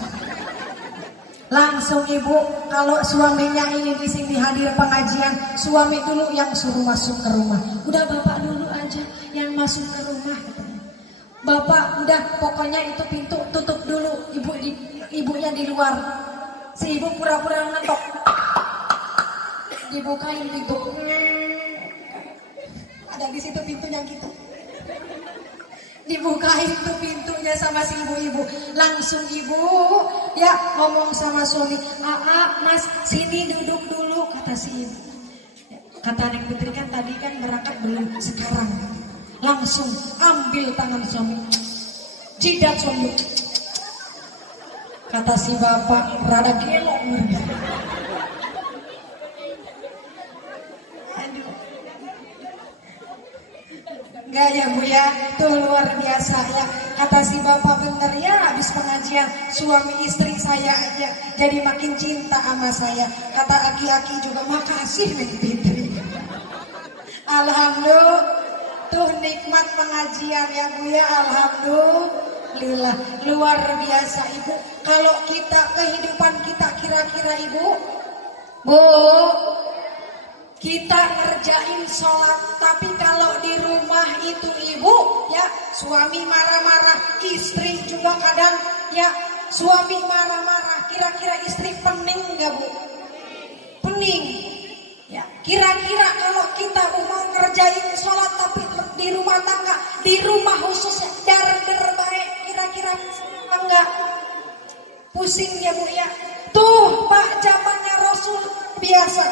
Langsung ibu, kalau suaminya ingin di sini hadir pengajian, suami dulu yang suruh masuk ke rumah. Udah bapak dulu aja yang masuk ke rumah. Bapak udah pokoknya itu pintu tutup dulu, ibunya di luar. Si ibu pura-pura ngetok, dibukain pintu. Ada di situ pintunya gitu. Dibukain tuh pintunya sama si ibu-ibu. Langsung ibu ya ngomong sama suami, mas sini duduk dulu, kata si ibu. Kata Neng Fitri kan tadi kan berangkat belum, sekarang langsung ambil tangan suami, jidat suami. Kata si bapak rada gelok. Enggak ya bu ya, itu luar biasa ya. Kata si bapak bener ya, habis pengajian suami istri saya aja jadi makin cinta sama saya. Kata aki-aki juga makasih Neng Fitri. Alhamdulillah, tuh nikmat pengajian ya bu ya, alhamdulillah. Luar biasa ibu. Kalau kita kehidupan kita kira-kira ibu, bu, kita ngerjain sholat, tapi kalau di rumah itu ibu ya suami marah-marah, istri juga kadang ya suami marah-marah. Kira-kira istri pening nggak bu? Pening. Ya kira-kira kalau kita mau ngerjain sholat tapi di rumah tangga, di rumah khususnya dar-der baik, kira-kira enggak? Pusing ya bu ya. Tuh Pak zamannya Rasul biasa.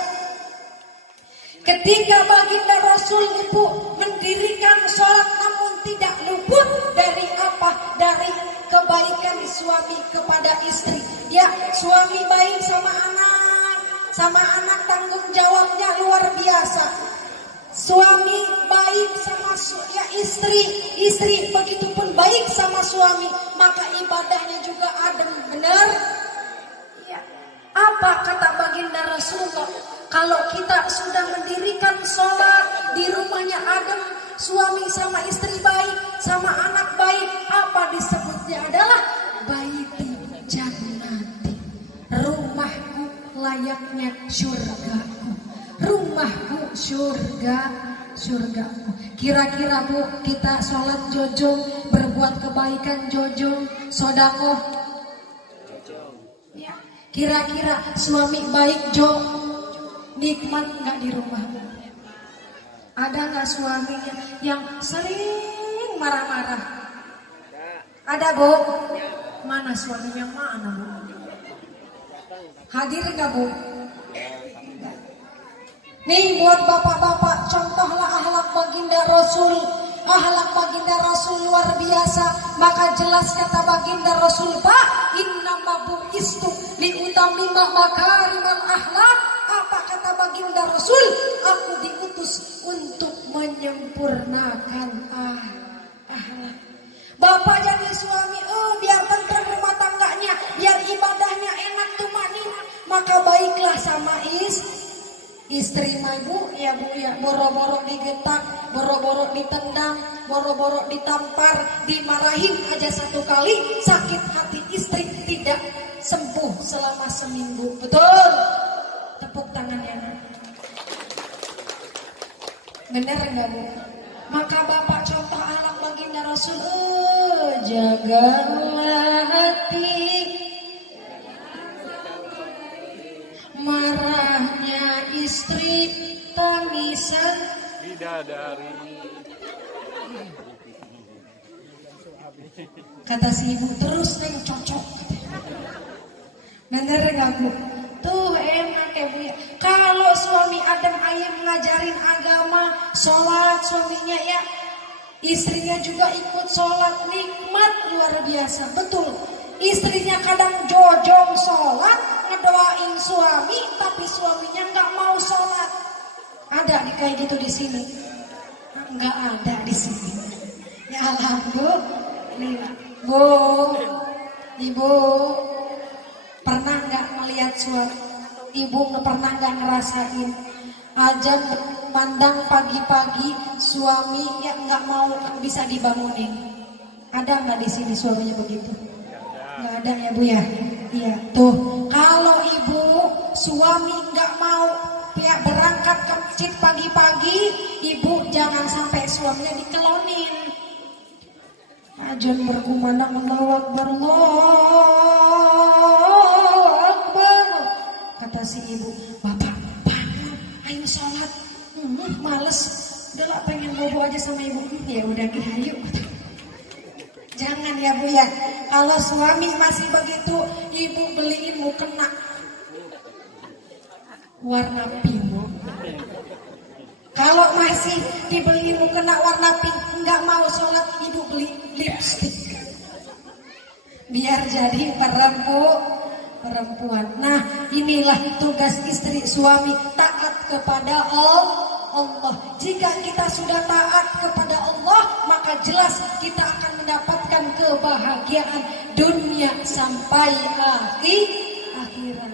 Ketika baginda Rasul itu mendirikan sholat namun tidak luput dari apa? Dari kebaikan suami kepada istri. Ya suami baik sama anak tanggung jawabnya luar biasa. Suami baik sama ya istri begitupun baik sama suami, maka ibadahnya juga adem, benar? Ya. Apa kata baginda Rasulullah? Kalau kita sudah mendirikan sholat, di rumahnya adem, suami sama istri baik, sama anak baik, apa disebutnya adalah baiti jannati, rumahku layaknya surgaku. rumahku surga, surgaku. Kira-kira Bu, kita sholat jojong, berbuat kebaikan jojong, sodakoh. Ya. Kira-kira suami baik jo, nikmat nggak di rumah? Ada nggak suaminya yang sering marah-marah? Ada Bu? Mana suaminya mana Bu? Hadir nggak Bu? Nih buat bapak-bapak, contohlah akhlak baginda Rasul. Akhlak baginda Rasul luar biasa. Maka jelas kata baginda Rasul, Pak, innama bu'istu liutamima makarimal akhlak. Apa kata baginda Rasul? Aku diutus untuk menyempurnakan akhlak. Bapak jadi suami, biar tentrem rumah tangganya, biar ibadahnya enak tumanina. Maka baiklah sama istri mah Bu, ya Bu ya, boro-boro digetak, boro-boro ditendang, boro-boro ditampar, dimarahin aja satu kali, sakit hati istri tidak sembuh selama seminggu. Betul? Tepuk tangannya. Bener enggak Bu? Maka Bapak contoh anak baginda Rasul, jagalah hati, marahnya istri, tangisan bidadari. Kata si ibu, terus neng cocok. Bener gak Bu? Tuh enak ya Bu ya. Kalau suami Adam ayam ngajarin agama, sholat suaminya ya, istrinya juga ikut sholat, nikmat luar biasa. Betul. Istrinya kadang jojong sholat, ngedoain suami, tapi suaminya nggak mau sholat. Ada di kayak gitu di sini? Nggak ada di sini. Ya alhamdulillah. Bu, ibu pernah nggak melihat suami? Ibu pernah nggak ngerasain azan pandang pagi-pagi suami yang nggak mau bisa dibangunin? Ada nggak di sini suaminya begitu? Nggak ada ya Bu ya? Iya tuh, kalau ibu suami nggak mau pihak berangkat ke masjid pagi-pagi, ibu jangan sampai suaminya dikelonin. Azan berkumandang, Allahu Akbar, Allahu Akbar. Kata si ibu, Bapak bangun, ayo sholat. Males, udahlah pengen bobo aja sama ibu. Ya udah ayo. Jangan ya Bu ya. Kalau suami masih begitu, ibu beliin mukena warna pink. Kalau masih dibeliin mukena warna pink, nggak mau sholat, ibu beli lipstick. Biar jadi perempuan. Nah, inilah tugas istri suami, taat kepada Allah. Jika kita sudah taat kepada Allah, maka jelas kita akan mendapatkan kebahagiaan dunia sampai akhirat.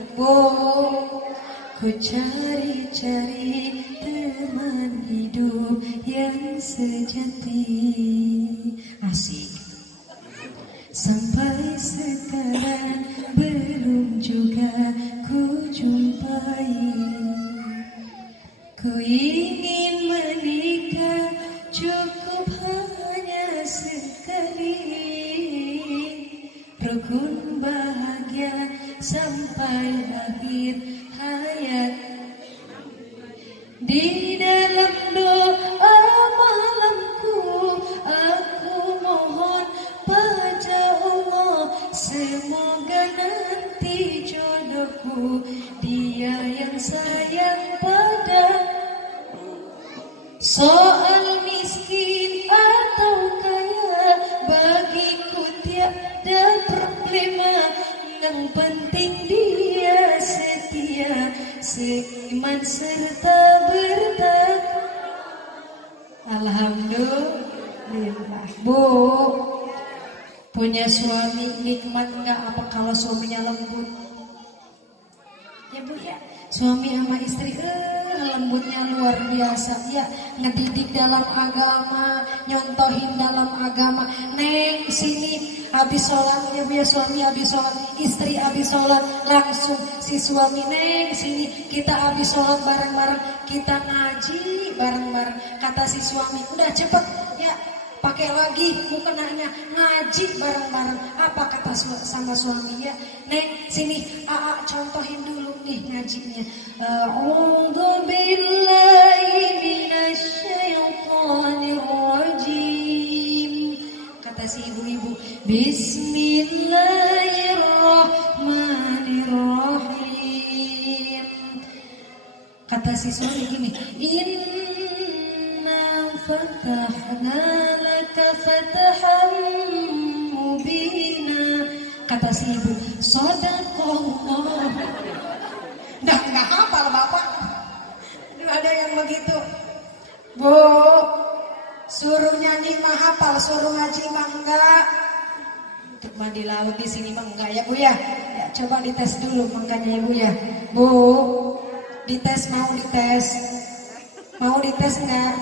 Ku cari-cari teman hidup yang sejati. Asik. Sampai sekarang belum juga ku jumpai. Ku ingin menikah, cukup hanya sekali. Rukun bahagia sampai akhir hayat. Di dalam doa malamku, aku mohon pada Allah, semoga nanti jodohku dia yang sayang pada. Soal miskin atau kaya, bagiku tiada problema. Yang penting dia setia, seiman serta bertakwa. Alhamdulillah. Bu, punya suami nikmat nggak? Apa kalau suaminya lembut? Ya Bu ya, Suami sama istri lembutnya luar biasa ya, ngedidik dalam agama, nyontohin dalam agama. Neng sini habis sholat ya bu ya, suami habis sholat, istri habis sholat, langsung si suami neng sini kita habis sholat bareng-bareng, kita ngaji bareng-bareng. Kata si suami udah cepet ya, pakai lagi mukenanya, ngaji bareng-bareng. Apa kata sama suami ya, neng sini Aa contohin dulu nih ngajinya. A'udzu billahi minasyaitonir rajim. Kata si ibu-ibu, Bismillahirrahmanirrahim. Kata si suami gini, Inna fatahna laka fatahan mubina. Kata si ibu, Shadaqallah. Nggak hafal bapak. Ada yang begitu. Bu, suruh nyanyi mah hafal, suruh ngaji mah enggak. Untuk mandi laut di sini mah enggak ya bu ya. Ya coba dites dulu makanya ya bu ya. Bu, dites mau dites enggak?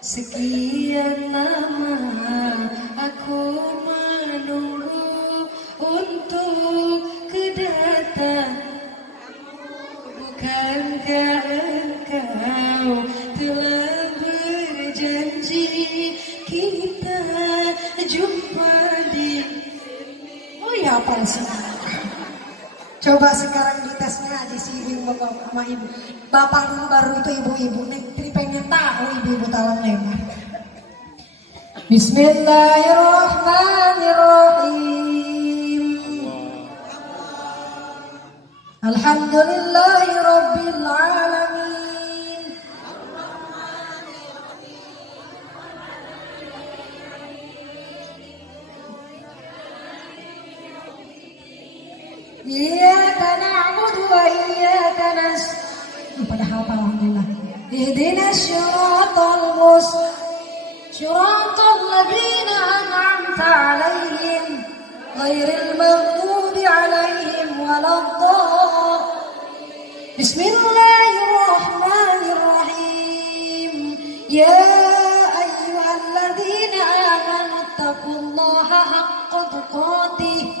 Sekian lama aku menunggu untuk kedatangan. Bukankah engkau telah berjanji kita jumpa di... Oh ya apa sih? Coba sekarang ditesnya aja si ibu sama ibu. Bapak dulu baru itu ibu-ibu. Nek pengen tahu ibu-ibu Talang Lebar. Bismillahirrahmanirrahim. Alhamdulillahi Rabbil Alamin. Iyyaka na'budu wa iyyaka nasta'in. Padahal alhamdulillah. Ihdinas siratal mustaqim. Siratal ladzina an'amta 'alaihim ghairil maghdubi 'alaihim waladdallin. Bismillahirrahmanirrahim. Ya ayyuhalladzina amanu taqullaha haqqa tuqatih.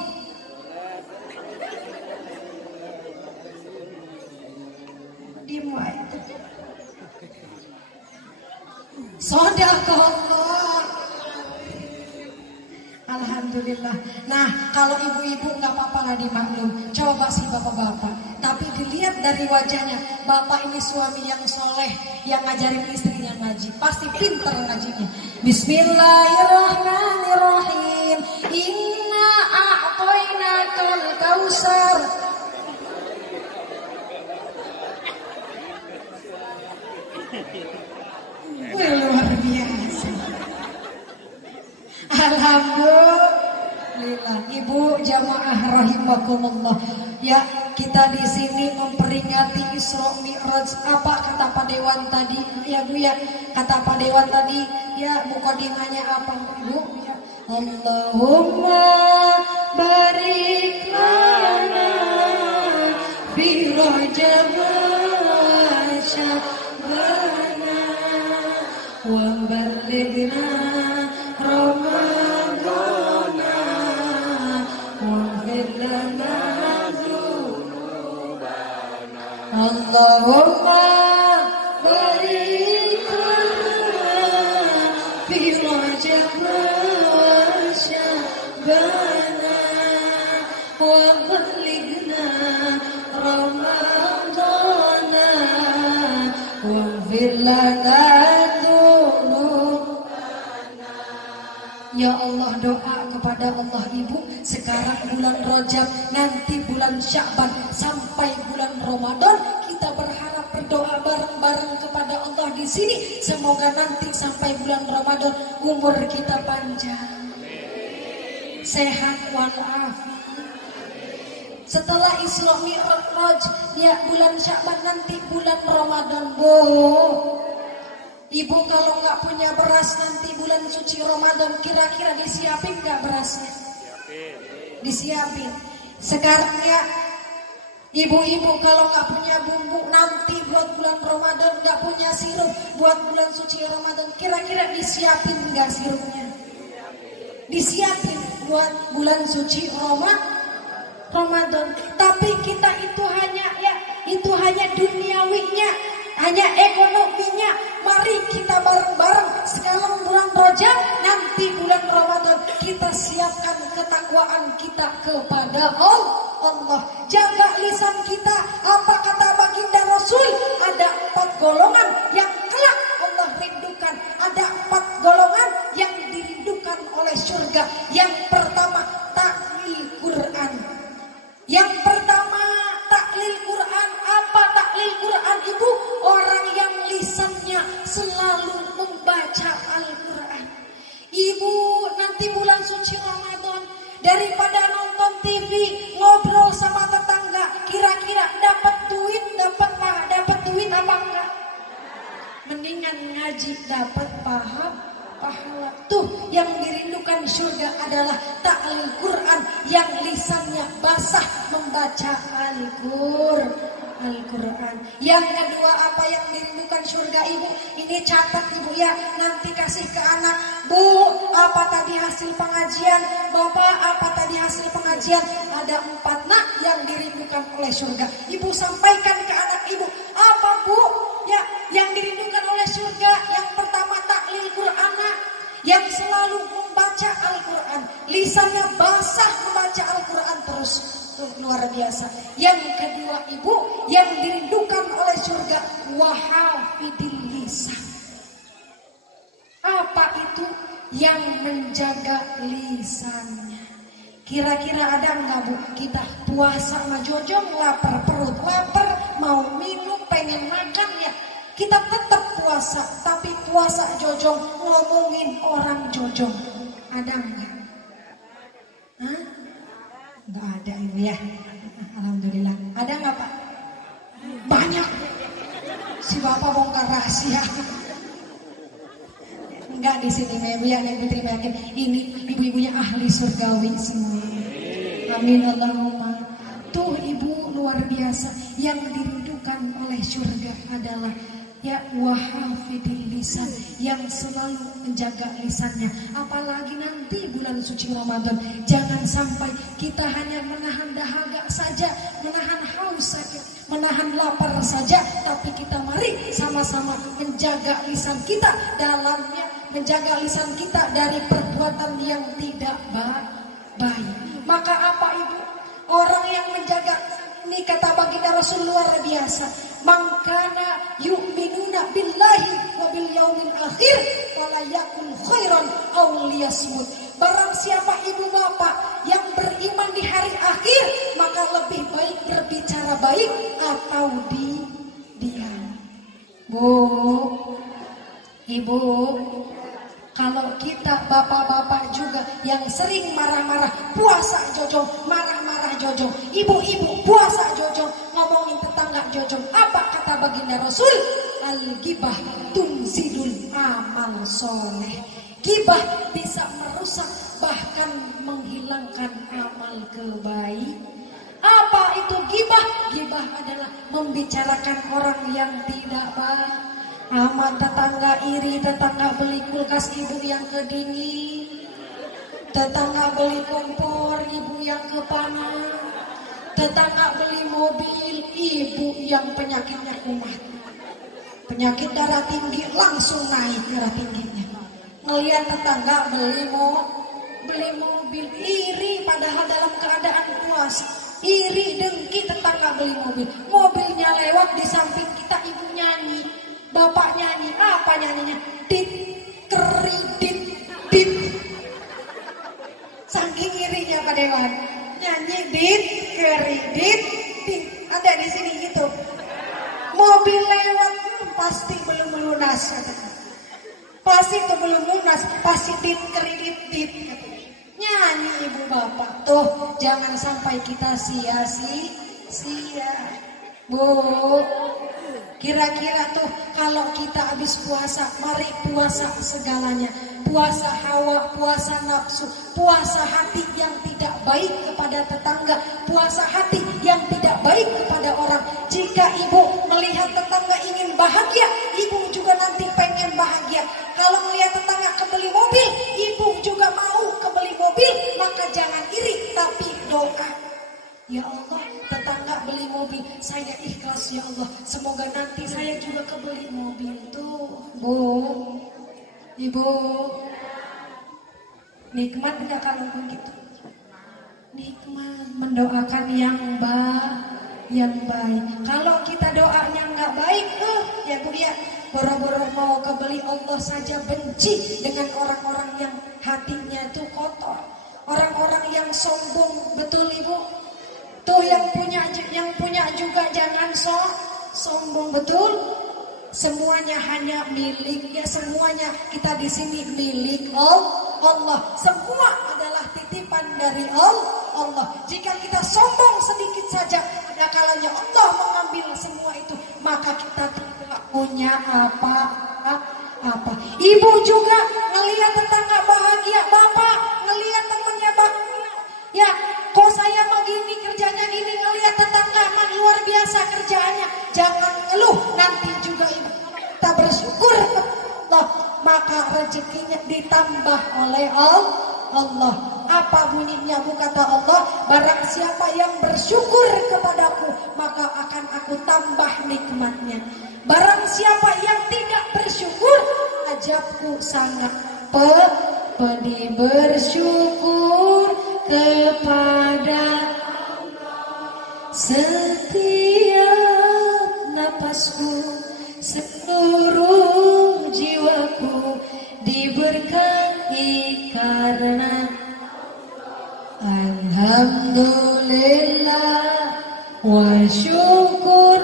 Dimulai. Shadaqallah. Alhamdulillah. Nah, kalau ibu-ibu nggak apa-apa lah dimaklum. Coba sih bapak-bapak. Tapi dilihat dari wajahnya, bapak ini suami yang soleh, yang ngajarin istrinya ngaji. Pasti pintar ngajinya. Bismillahirrahmanirrahim. Inna a'tainakal kautsar. Luar biasa. Alhamdulillah, ibu jamaah rahimakumullah. Ya, kita di sini memperingati Isra Mi'raj. Apa kata Pak Dewan tadi? Ya Bu ya, kata Pak Dewan tadi, ya mukadimahnya apa Bu? Ya. Allahumma barik lana fi Rajab Sya'ban wa ballighna Ramadana waghfir lana dzunubana. Allahumma barik lana fi Rajab Sya'ban wa ballighna Ramadana waghfir lana. Ya Allah, doa kepada Allah ibu, sekarang bulan Rajab, nanti bulan Sya'ban sampai bulan Ramadan, kita berharap berdoa bareng-bareng kepada Allah di sini. Semoga nanti sampai bulan Ramadan umur kita panjang, sehat walafiat. Setelah Isra Mi'raj, ya bulan Sya'ban nanti bulan Ramadan, Bu. Ibu kalau nggak punya beras nanti bulan suci Ramadan, kira-kira disiapin nggak berasnya? Disiapin. Sekarang ya Ibu-ibu kalau nggak punya bumbu nanti buat bulan Ramadan, nggak punya sirup buat bulan suci Ramadan, kira-kira disiapin nggak sirupnya? Disiapin buat bulan suci Ramadan. Tapi kita itu hanya duniawinya, hanya ekonominya. Mari kita bareng-bareng sekarang bulan Rajab, nanti bulan Ramadan kita siapkan ketakwaan kita kepada Allah. Jaga lisan kita. Apa kata baginda Rasul? Ada 4 golongan yang kelak Allah rindukan. Ada 4 golongan yang dirindukan oleh surga. Yang pertama taklil Quran. Yang pertama taklil Quran. Apa taklil Quran ibu? Orang yang lisannya selalu membaca Al-Quran. Ibu nanti bulan suci Ramadan, daripada nonton TV ngobrol sama tetangga, kira-kira dapat duit apa enggak? Mendingan ngaji dapat pahala. Tuh yang dirindukan surga adalah taklil Quran, yang lisannya basah membaca Al-Quran. Yang kedua apa yang dirindukan surga ibu? Ini catat ibu ya, nanti kasih ke anak. Bu, apa tadi hasil pengajian? Bapak, apa tadi hasil pengajian? Ada 4 nak yang dirindukan oleh surga. Ibu sampaikan ke anak ibu. Apa bu? Ya, yang dirindukan oleh surga. Yang pertama taklil Quran, yang selalu membaca Al-Quran, lisannya basah membaca Al-Quran terus. Luar biasa. Yang kedua ibu, yang dirindukan oleh surga, wahafidil lisan. Apa itu? Yang menjaga lisannya. Kira-kira ada nggak bu? Kita puasa sama jojong, lapar perut, mau minum, pengen makan ya. Kita tetap puasa, tapi puasa jojong, ngomongin orang jojong. Ada nggak? Hah? Nggak ada ibu ya. Alhamdulillah. Ada nggak pak? Banyak. Si bapak bongkar rahasia. Enggak di sini ibu ya, yang Putri yakin ini ibu-ibunya ahli surgawi semua. Amin Allahumma. Tuh ibu luar biasa. Yang dirindukan oleh surga adalah ya wahafidil lisan, yang selalu menjaga lisannya. Apalagi nanti bulan suci Ramadan, jangan sampai kita hanya menahan dahaga saja, menahan haus saja, menahan lapar saja, tapi kita mari sama-sama menjaga lisan kita, dalamnya menjaga lisan kita dari perbuatan yang tidak baik. Maka apa ibu? Orang yang menjaga, ini kata baginda Rasul luar biasa. Mangkana yu'minuna billahi wa bil yaumil akhir wala yakul khairan aw liyasmut. Barang siapa ibu bapak yang beriman di hari akhir, maka lebih baik berbicara baik atau diam. Bu, ibu, kalau kita bapak-bapak juga yang sering marah-marah, puasa jojong, marah-marah jojong, ibu-ibu puasa jojong, ngomongin tetangga jojong, apa kata baginda Rasul? Al-gibah tunzidul amal soleh. Gibah bisa merusak, bahkan menghilangkan amal kebaikan. Apa itu gibah? Gibah adalah membicarakan orang yang tidak baik. Amat tetangga iri, tetangga beli kulkas ibu yang kedingin, tetangga beli kompor ibu yang kepanas, tetangga beli mobil ibu yang penyakitnya kumat, penyakit darah tinggi langsung naik darah tingginya. Ngelihat tetangga beli mobil, iri padahal dalam keadaan puasa, iri dengki tetangga beli mobil, mobilnya lewat di samping kita ibu nyanyi. Bapak nyanyi, apa nyanyinya? Dit, keridit, dit. Saking irinya Pak Dewan. Nyanyi dit, keridit, dit. Ada di sini gitu. Mobil lewat, pasti belum melunas. Pasti itu belum lunas, pasti dit, keridit, dit. Nyanyi ibu bapak. Tuh, jangan sampai kita sia-sia. Bu, kira-kira tuh kalau kita habis puasa, mari puasa segalanya. puasa hawa, puasa nafsu, puasa hati yang tidak baik kepada tetangga, puasa hati yang tidak baik kepada orang. Jika ibu melihat tetangga ingin bahagia, ibu juga nanti pengen bahagia. Kalau melihat tetangga kebeli mobil, ibu juga mau kebeli mobil, maka jangan iri, tapi doa. Ya Allah, tetangga beli mobil, saya ikhlas ya Allah. Semoga nanti saya juga kebeli mobil tuh. Bu, ibu, nikmat enggak kalau begitu? Nikmat, mendoakan yang baik. Kalau kita doanya nggak baik, ya bu ya, boro-boro mau kebeli Allah saja benci dengan orang-orang yang hatinya tuh kotor, orang-orang yang sombong, betul ibu? Tuh yang punya juga jangan sombong, betul? Semuanya hanya milik, ya semuanya kita di sini milik Allah. Semua adalah titipan dari Allah. Jika kita sombong sedikit saja, ada kalanya Allah mengambil semua itu, maka kita tidak punya apa-apa. Ibu juga ngelihat tetangga bahagia, bapak ngelihat temannya bahagia. Ya, kok saya begini kerjanya gini, ngelihat tetangga mah luar biasa kerjaannya. Jangan ngeluh, nanti juga ibu kita bersyukur Allah, maka rezekinya ditambah oleh Allah. Apa bunyinya bu kata Allah? Barang siapa yang bersyukur kepadaku, maka akan aku tambah nikmatnya. Barang siapa yang tidak bersyukur, ajabku sangat pedih. Bersyukur kepada setiap napasku, seluruh jiwaku diberkahi karena alhamdulillah wa syukur,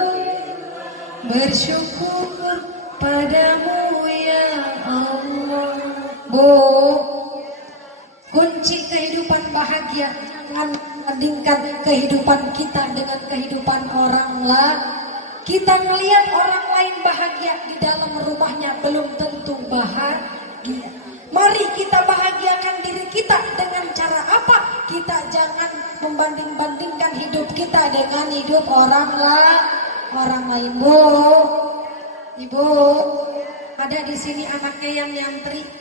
bersyukur padamu ya Allah. Bu, kunci kehidupan bahagia, jangan bandingkan kehidupan kita dengan kehidupan orang lain. Kita melihat orang lain bahagia di dalam rumahnya, belum tentu bahagia. Mari kita bahagiakan diri kita dengan cara apa? Kita jangan membanding-bandingkan hidup kita dengan hidup orang lain. Bu, ibu, ada di sini anaknya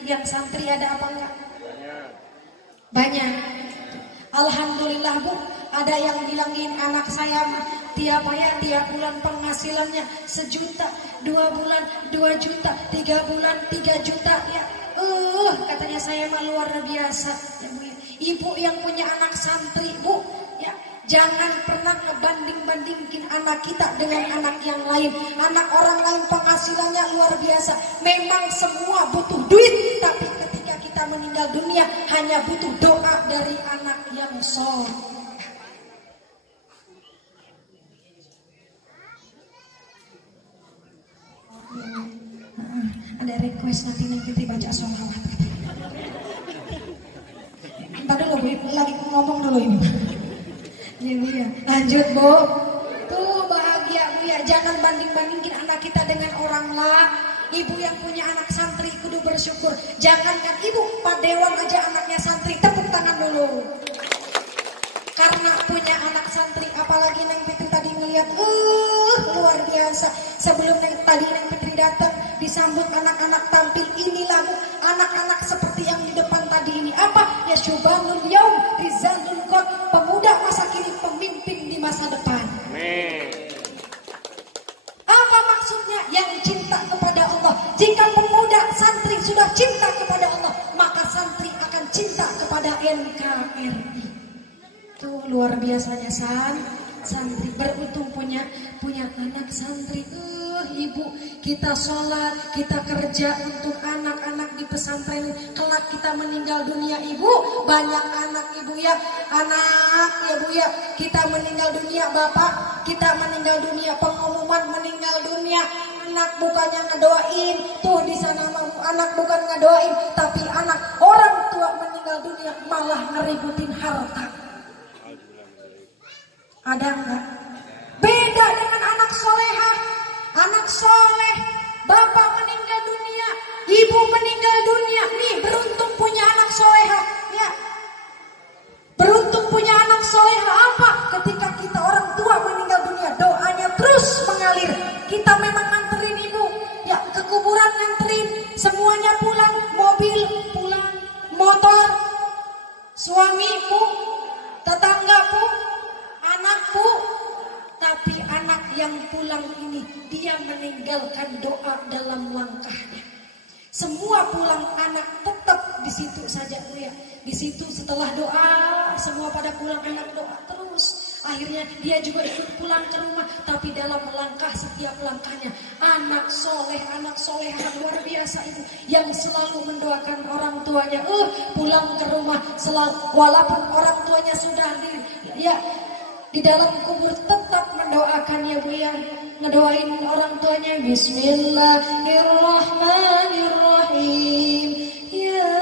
yang santri ada apa enggak? Banyak. Alhamdulillah bu, ada yang bilangin anak saya tiap bulan penghasilannya 1 juta, 2 bulan 2 juta, 3 bulan 3 juta ya. Katanya saya mah luar biasa ya, bu. Ibu yang punya anak santri bu, ya jangan pernah ngebanding-bandingin anak kita dengan anak yang lain. Anak orang lain penghasilannya luar biasa. Memang semua butuh duit, tapi ketika kita meninggal dunia hanya butuh doa dari anak yang soleh. Ada request nanti baca sholawat. Ntar dulu bu, lagi ngomong dulu ini. Ya bu ya, lanjut bu. Tuh bahagia bu ya, jangan banding-bandingin anak kita dengan orang lain. Ibu yang punya anak santri kudu bersyukur. Jangankan ibu, Pak Dewan aja anaknya santri, tepuk tangan dulu. Karena punya anak santri, apalagi Neng Fitri tadi ngeliat, luar biasa. Sebelum Neng Fitri datang, disambut anak-anak tampil. Inilah bu, anak-anak seperti yang di depan tadi ini. Apa? Ya syubanul yaum rizalul qad, pemuda masa kini, pemimpin di masa depan. Apa maksudnya? Yang cinta kepada Allah. Jika pemuda santri sudah cinta kepada Allah, maka santri akan cinta kepada NKRI. Tuh luar biasanya santri beruntung punya anak santri. Ibu, kita sholat, kita kerja untuk anak-anak di pesantren. Kelak kita meninggal dunia ibu, banyak anak ibu ya, anak ya bu ya. Kita meninggal dunia bapak, kita meninggal dunia, pengumuman meninggal dunia. Anak bukannya ngedoain, tuh di sana anak bukan ngedoain, tapi anak orang tua meninggal dunia malah ngeributin harta. Ada enggak? Beda dengan anak solehah. Anak soleh, bapak meninggal dunia, ibu meninggal dunia. Nih beruntung yang pulang ini dia meninggalkan doa dalam langkahnya. Semua pulang anak tetap di situ saja Bu ya. Di situ setelah doa semua pada pulang anak doa terus. Akhirnya dia juga ikut pulang ke rumah, tapi dalam melangkah setiap langkahnya anak soleha luar biasa itu yang selalu mendoakan orang tuanya. Pulang ke rumah selalu, walaupun orang tuanya sudah di dalam kubur tetap mendoakan ya Bu ya, ngedoain orang tuanya. Bismillahirrahmanirrahim. Yasin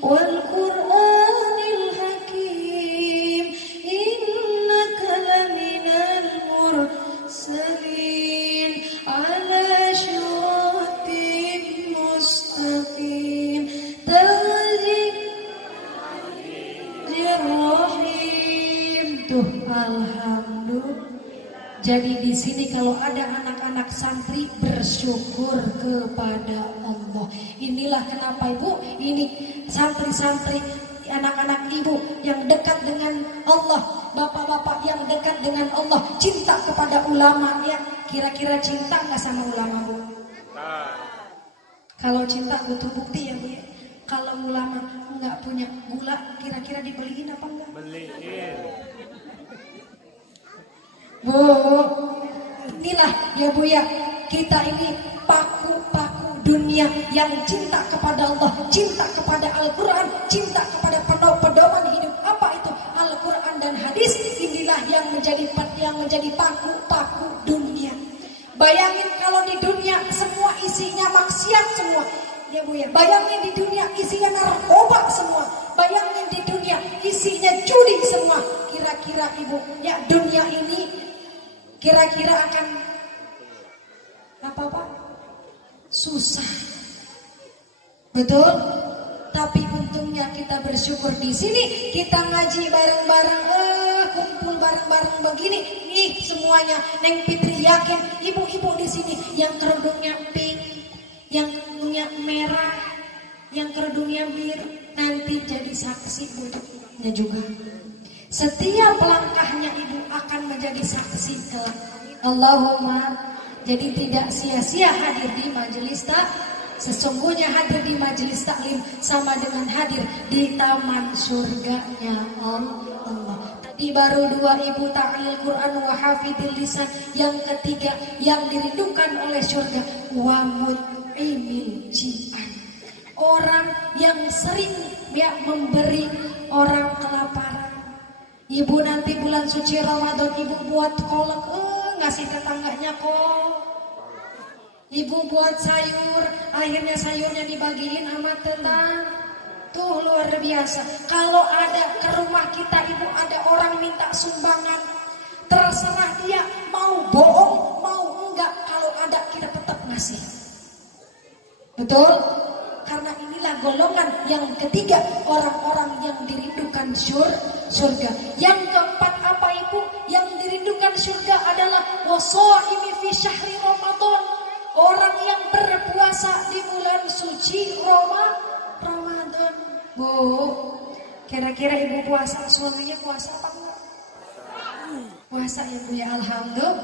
wal Qur'anil hakim innaka laminal mursalin ala syiratin mustaqim tuh alhamdulillah. Jadi di sini kalau ada anak-anak santri bersyukur kepada Allah. Inilah kenapa Ibu, ini santri-santri, anak-anak Ibu yang dekat dengan Allah, bapak-bapak yang dekat dengan Allah, cinta kepada ulama ya. Kira-kira cinta nggak sama ulama Bu? Kalau cinta butuh bukti ya Bu ya. Kalau ulama nggak punya gula, kira-kira dibeliin apa enggak? Beliin. Bu, inilah ya Bu ya, kita ini paku-paku dunia yang cinta kepada Allah, cinta kepada Al-Quran, cinta kepada pedoman hidup. Apa itu? Al-Quran dan hadis. Inilah yang menjadi paku-paku dunia. Bayangin kalau di dunia semua isinya maksiat semua. Ya Bu ya, bayangin di dunia isinya narkoba semua. Bayangin di dunia isinya judi semua. Kira-kira Ibu, ya dunia ini kira-kira akan apa? Susah. Betul? Tapi untungnya kita bersyukur di sini, kita ngaji bareng-bareng, kumpul bareng-bareng begini. Nih semuanya, Neng Fitri yakin ibu-ibu di sini yang kerudungnya pink, yang kerudungnya merah, yang kerudungnya biru nanti jadi saksi untuknya juga. Setiap langkahnya Ibu akan menjadi saksi kelak. Allahumma, jadi tidak sia-sia hadir di majelis sesungguhnya hadir di majelis taklim sama dengan hadir di taman surganya Allah. Tadi baru 2 Ibu ta'lil Quran wa hafidil lisan. Yang ketiga yang dirindukan oleh surga wa mut'imil ji'an. Orang yang sering memberi orang kelaparan. Ibu nanti bulan suci Ramadan Ibu buat kolak, ngasih tetangganya kok. Ibu buat sayur, akhirnya sayurnya dibagiin sama tetangga. Tuh luar biasa. Kalau ada ke rumah kita Ibu ada orang minta sumbangan, terserah dia mau bohong mau enggak, kalau ada kita tetap ngasih. Betul? Karena inilah golongan yang ketiga, orang-orang yang dirindukan surga. Yang keempat apa Ibu? Yang dirindukan surga adalah washaimi fi syahri Ramadan. Orang yang berpuasa di bulan suci Ramadan. Bu, kira-kira Ibu puasa, suaminya puasa apa enggak? Puasa ya Bu ya, alhamdulillah.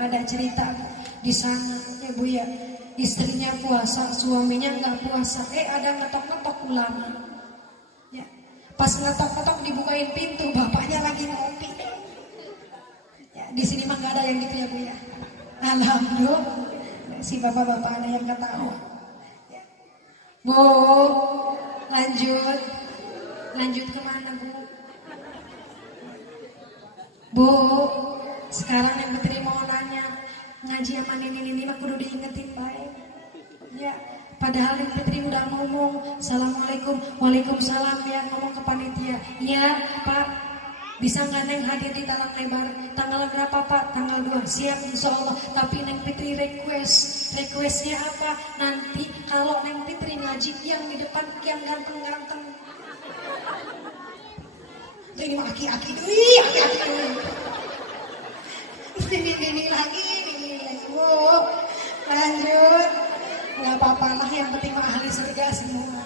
Ada cerita di sana ya Bu ya. Istrinya puasa, suaminya nggak puasa. Ada ngetok-ngetok ulama. Ya, pas ngetok-ngetok dibukain pintu, bapaknya lagi ngopi. Ya, di sini mah nggak ada yang gitu ya Bu ya. Alhamdulillah, si bapak-bapak ada yang ketawa. Ya. Bu, lanjut kemana Bu? Bu, sekarang yang Putri mau nanya. Ngaji sama ini mah kudu diingetin baik. Ya, padahal Neng Fitri udah ngomong Assalamualaikum, waalaikumsalam ya, ngomong ke panitia. Ya Pak, bisa nggak Neng hadir di talang lebar? Tanggal berapa Pak? Tanggal 2. Siap insya Allah. Tapi Neng Fitri requestnya apa? Nanti kalau Neng Fitri ngaji yang di depan yang ganteng-ganteng. Ini mah aki-aki dulu, Ini lagi. Lanjut, nggak apa-apa lah, yang penting mah ahli surga semua.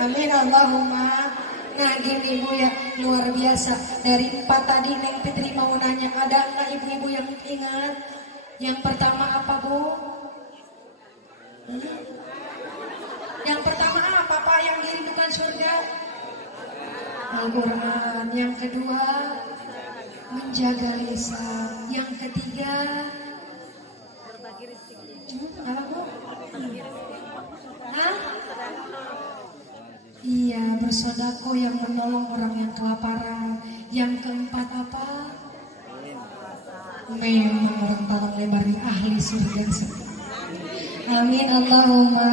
Amin Allahumma. Nah gini Bu ya, luar biasa. Dari 4 tadi Neng Fitri mau nanya, ada nggak ibu-ibu yang ingat? Yang pertama apa Bu? Yang pertama apa Pak yang dirindukan surga? Al-Quran. Yang kedua menjaga lisan. Yang ketiga apa Bu? Hah? Iya, bersodako yang menolong orang yang kelaparan. Yang keempat apa? Memang orang Talang Lebar ini ahli surga. Amin Allahumma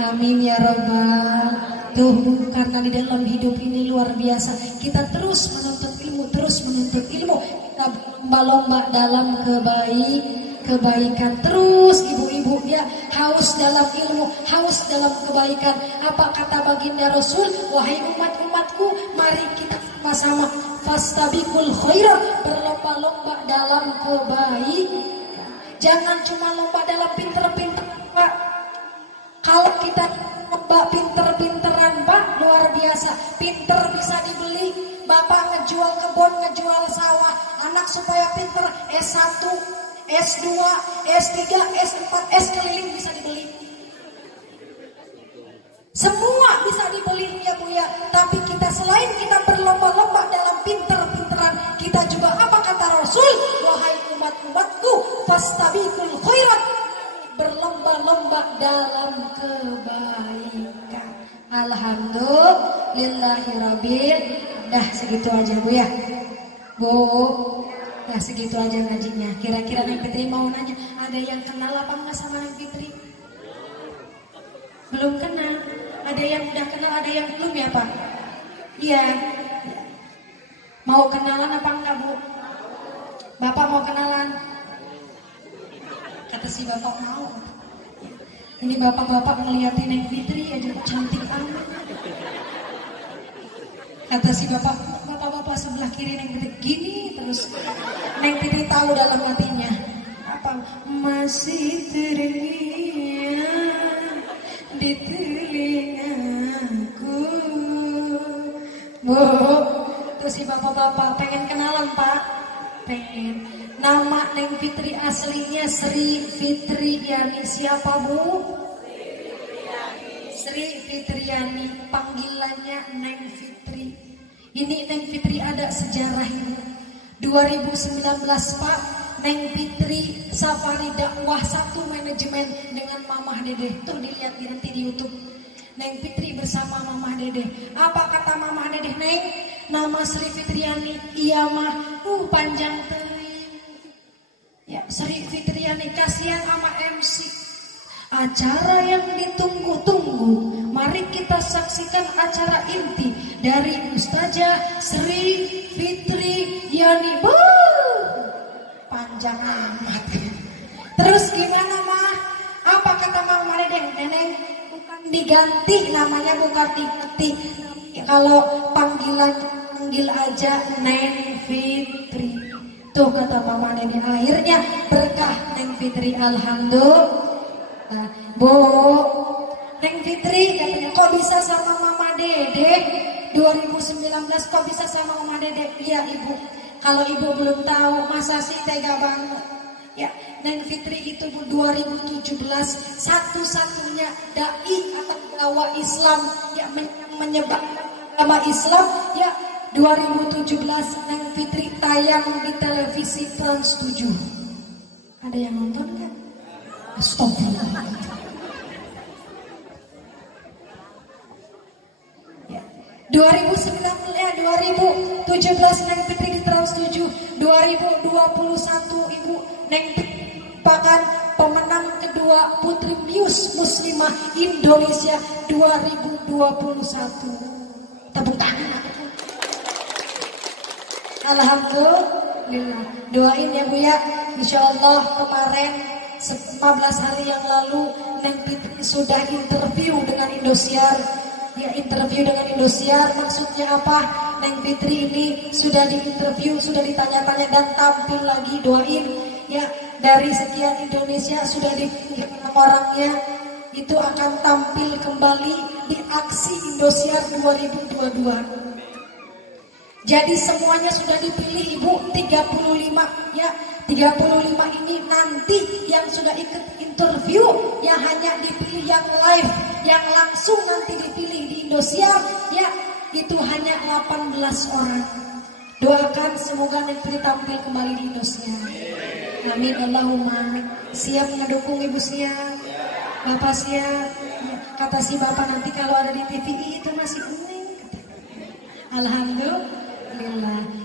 amin ya Rabbal. Tuh karena di dalam hidup ini luar biasa, kita terus menuntut ilmu, kita berlomba-lomba dalam kebaikan. Terus ibu-ibu ya, haus dalam ilmu, haus dalam kebaikan. Apa kata baginda Rasul? Wahai umat-umatku, mari kita sama-sama fastabiqul khairat, berlomba-lomba dalam kebaikan. Jangan cuma lomba dalam pinter-pinter Pak. Kalau kita lomba pinter-pinteran Pak, luar biasa. Pinter bisa dibeli. Bapak ngejual kebun, ngejual sawah. Anak supaya pinter S1, S2, S3, S4, S keliling bisa dibeli. Semua bisa dibeli ya Bu ya. Tapi kita selain kita berlomba-lomba dalam pinter-pinteran, kita juga apa kata Rasul? Wahai umat-umatku, fastabiqul khairat, berlomba-lomba dalam kebaikan. Alhamdulillahirabbil. Dah segitu aja Bu ya. Bu, dah segitu aja ngajinya. Kira-kira Neng Fitri mau nanya, ada yang kenal apa enggak sama Neng Fitri? Belum kenal. Ada yang udah kenal, ada yang belum ya Pak? Iya. Mau kenalan apa enggak Bu? Bapak mau kenalan? Kata si bapak mau. Ini bapak-bapak ngeliatin Neng Fitri aja cantik amat. Kata si bapak-bapak sebelah kiri Neng Fitri gini terus. Neng Fitri tahu dalam hatinya apa? Masih terngiang di telingaku. Bu, tuh si bapak-bapak pengen kenalan Pak. Pengen. Nama Neng Fitri aslinya Sri Fitriani. Siapa Bu? Sri Fitriani. Panggilannya Neng Fitri. Ini Neng Fitri ada sejarahnya. 2019 Pak, Neng Fitri safari dakwah satu manajemen dengan Mamah Dede. Tuh dilihat nanti di YouTube. Neng Fitri bersama Mamah Dede. Apa kata Mamah Dede? Neng, nama Sri Fitriani iya mah panjang teuing. Ya, Sri Fitriani kasihan sama MC. Acara yang ditunggu-tunggu. Mari kita saksikan acara inti dari Ustazah Sri Fitriani. Panjang amat. Terus gimana mah? Apa kata Mama Dedeng? Neneng bukan diganti namanya, bukan diganti. Kalau panggil aja Neng Fitri. Tuh kata Mama Dedeng. Akhirnya berkah Neng Fitri. Alhamdulillah. Bu, Neng Fitri katanya kok bisa sama Mama Dede 2019 kok bisa sama Mama Dede? Iya Ibu, kalau Ibu belum tahu masa sih tega banget ya. Neng Fitri itu 2017 satu-satunya dai atau dakwah Islam yang menyebarkan agama Islam ya. 2017 Neng Fitri tayang di televisi Trans 7. Ada yang nonton kan? Astagfirullah. Ya. 2017 Neng Fitri di Trans 7. 2021 Ibu Neng Fitri merupakan pemenang kedua Putri Miss Muslimah Indonesia 2021. Tepuk tangan. Alhamdulillah. Doain ya Bu ya. Insyaallah kemarin 15 hari yang lalu Neng Fitri sudah interview dengan Indosiar. Ya, interview dengan Indosiar maksudnya apa? Neng Fitri ini sudah diinterview, sudah ditanya-tanya dan tampil lagi. Doain ya, dari sekian Indonesia sudah dipilih orangnya itu akan tampil kembali di aksi Indosiar 2022. Jadi semuanya sudah dipilih Ibu, 35 ya. 35 ini nanti yang sudah ikut interview yang hanya dipilih yang live, yang langsung nanti dipilih di Indosiar ya, itu hanya 18 orang. Doakan semoga nanti tampil kembali di Indosiar. Amin Allahumma. Siap ngedukung Ibu siap? Bapak siap? Ya, kata si Bapak nanti kalau ada di TVI itu masih kuning. Alhamdulillah.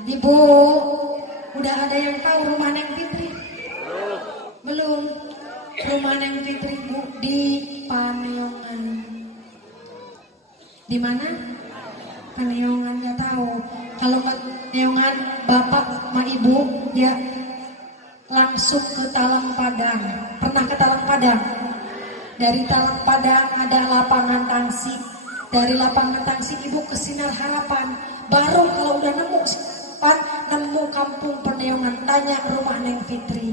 Ibu, udah ada yang tahu rumah Neng Fitri? Belum. Rumah Neng Fitri Bu di Paneongan. Di mana? Paneongan, nggak tahu. Kalau Paneongan Bapak sama Ibu ya langsung ke Talang Padang. Pernah ke Talang Padang? Dari Talang Padang ada lapangan tangsi. Dari lapangan tangsi Ibu ke Sinar Harapan. Baru kalau udah nemu kampung Paneongan, tanya rumah Neng Fitri.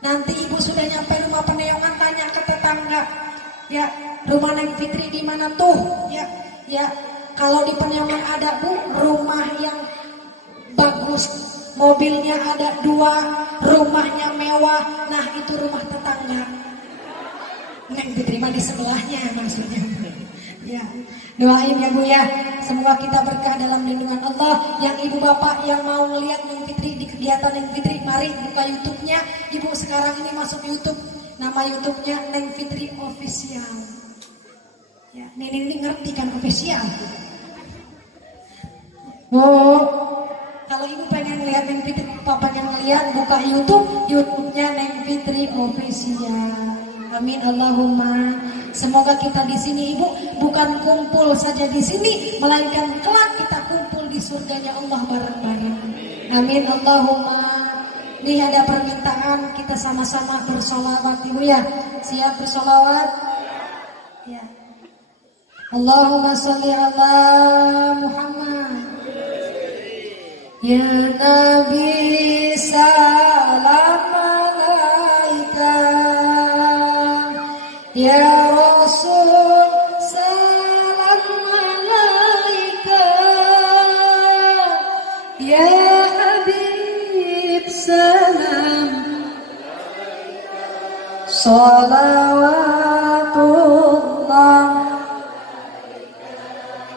Nanti Ibu sudah nyampe rumah Paneongan, tanya ke tetangga, ya rumah Neng Fitri di mana tuh? Ya kalau di Paneongan ada Bu, rumah yang bagus, mobilnya ada 2, rumahnya mewah. Nah itu rumah tetangga Neng Fitri mah di sebelahnya maksudnya. Ya, doain ya Bu ya, semoga kita berkah dalam lindungan Allah. Yang Ibu Bapak yang mau ngelihat Neng Fitri di kegiatan Neng Fitri, mari buka YouTube-nya. Ibu sekarang ini masuk YouTube, nama YouTube-nya Neng Fitri Official. Ya, ini ngerti kan official? Bu, kalau Ibu pengen lihat Neng Fitri, Bapak pengen ngelihat, buka YouTube-nya Neng Fitri Official. Amin Allahumma. Semoga kita di sini Ibu bukan kumpul saja di sini, melainkan kelak kita kumpul di surganya Allah bareng-bareng. Amin Allahumma. Nih ada permintaan, kita sama-sama bersolawat Ibu ya. Siap bersolawat? Ya. Allahumma sholli ala Muhammad. Ya Nabi salam alaika. Ya Rasul salam alaika. Ya Habib salam salawatullah.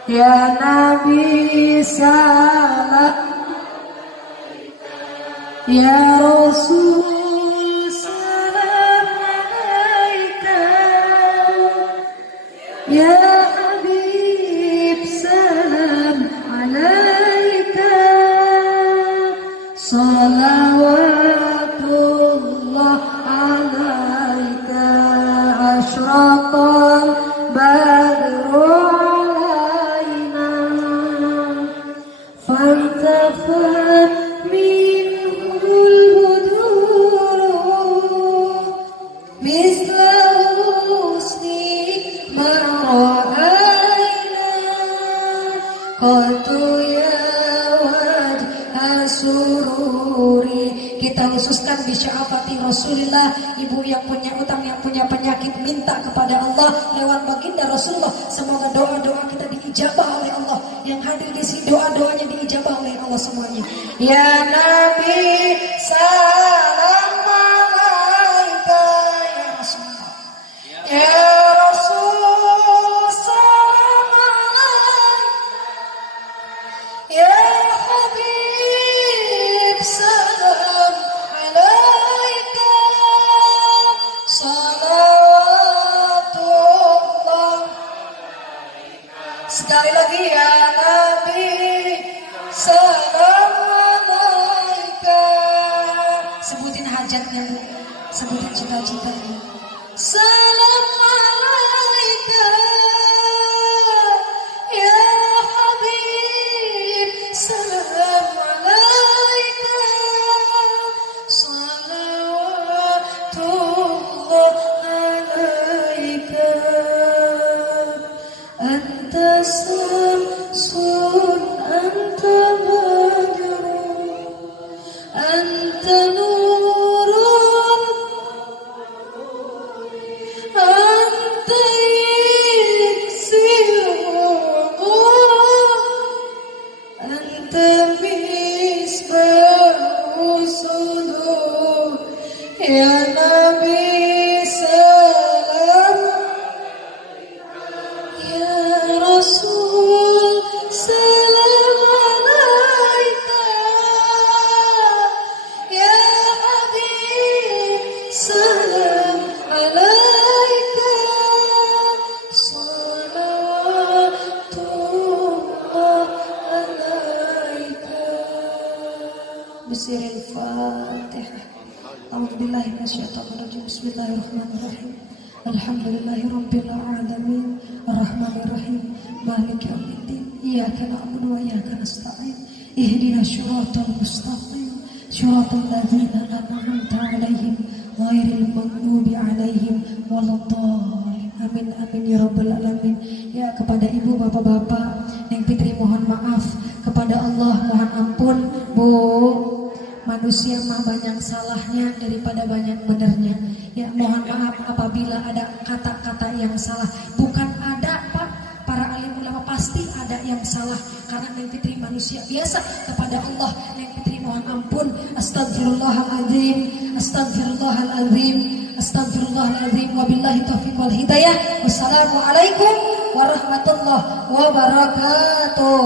Ya Nabi salam. Ya Rasul Ya Habib salam alaika. Salawatullah alaika. Ashraqal badru alaina. Fantafat minhul buduru. Misla husni sururi. Kita khususkan bisyafati Rasulullah. Ibu yang punya utang, yang punya penyakit, minta kepada Allah lewat baginda Rasulullah. Semoga doa-doa kita diijabah oleh Allah. Yang hadir di sini doa-doanya diijabah oleh Allah semuanya. Ya Nabi salam alaika. Ya Rasulullah. Ya Rasul salam alaika. Ya Habib salam alaika. Salawatullah. Sekali lagi ya Nabi salam alaika. Sebutin hajatnya Bu, sebutin cita-citanya. Salam alaika ya Habib salam alaika. Salawatullah alaika. Anta samsun anta badrun anta nurun bisiril Fatihah. A'udzubillahi minasyaitonirrajim. Bismillahirrahmanirrahim. Alhamdulillahirabbil alamin. Arrahmanirrahim. Maliki yaumiddin. Iyyaka na'budu wa iyyaka nasta'in. Ihdinas siratal mustaqim. Siratal ladzina an'amta 'alaihim ghairil maghdubi 'alaihim waladdallin. Amin amin ya rabbal alamin. Ya, kepada ibu bapak-bapak Neng Fitri mohon maaf, kepada Allah mohon ampun. Bu, manusia mah banyak salahnya daripada banyak benernya. Ya, mohon maaf apabila ada kata-kata yang salah. Bukan ada Pak, para alim ulama pasti ada yang salah, karena Neng Fitri manusia biasa. Kepada Allah Neng Fitri mohon ampun. Astagfirullahaladzim, astagfirullahaladzim, astagfirullahaladzim. Wabillahi taufiq wal hidayah. Wassalamualaikum warahmatullahi wabarakatuh.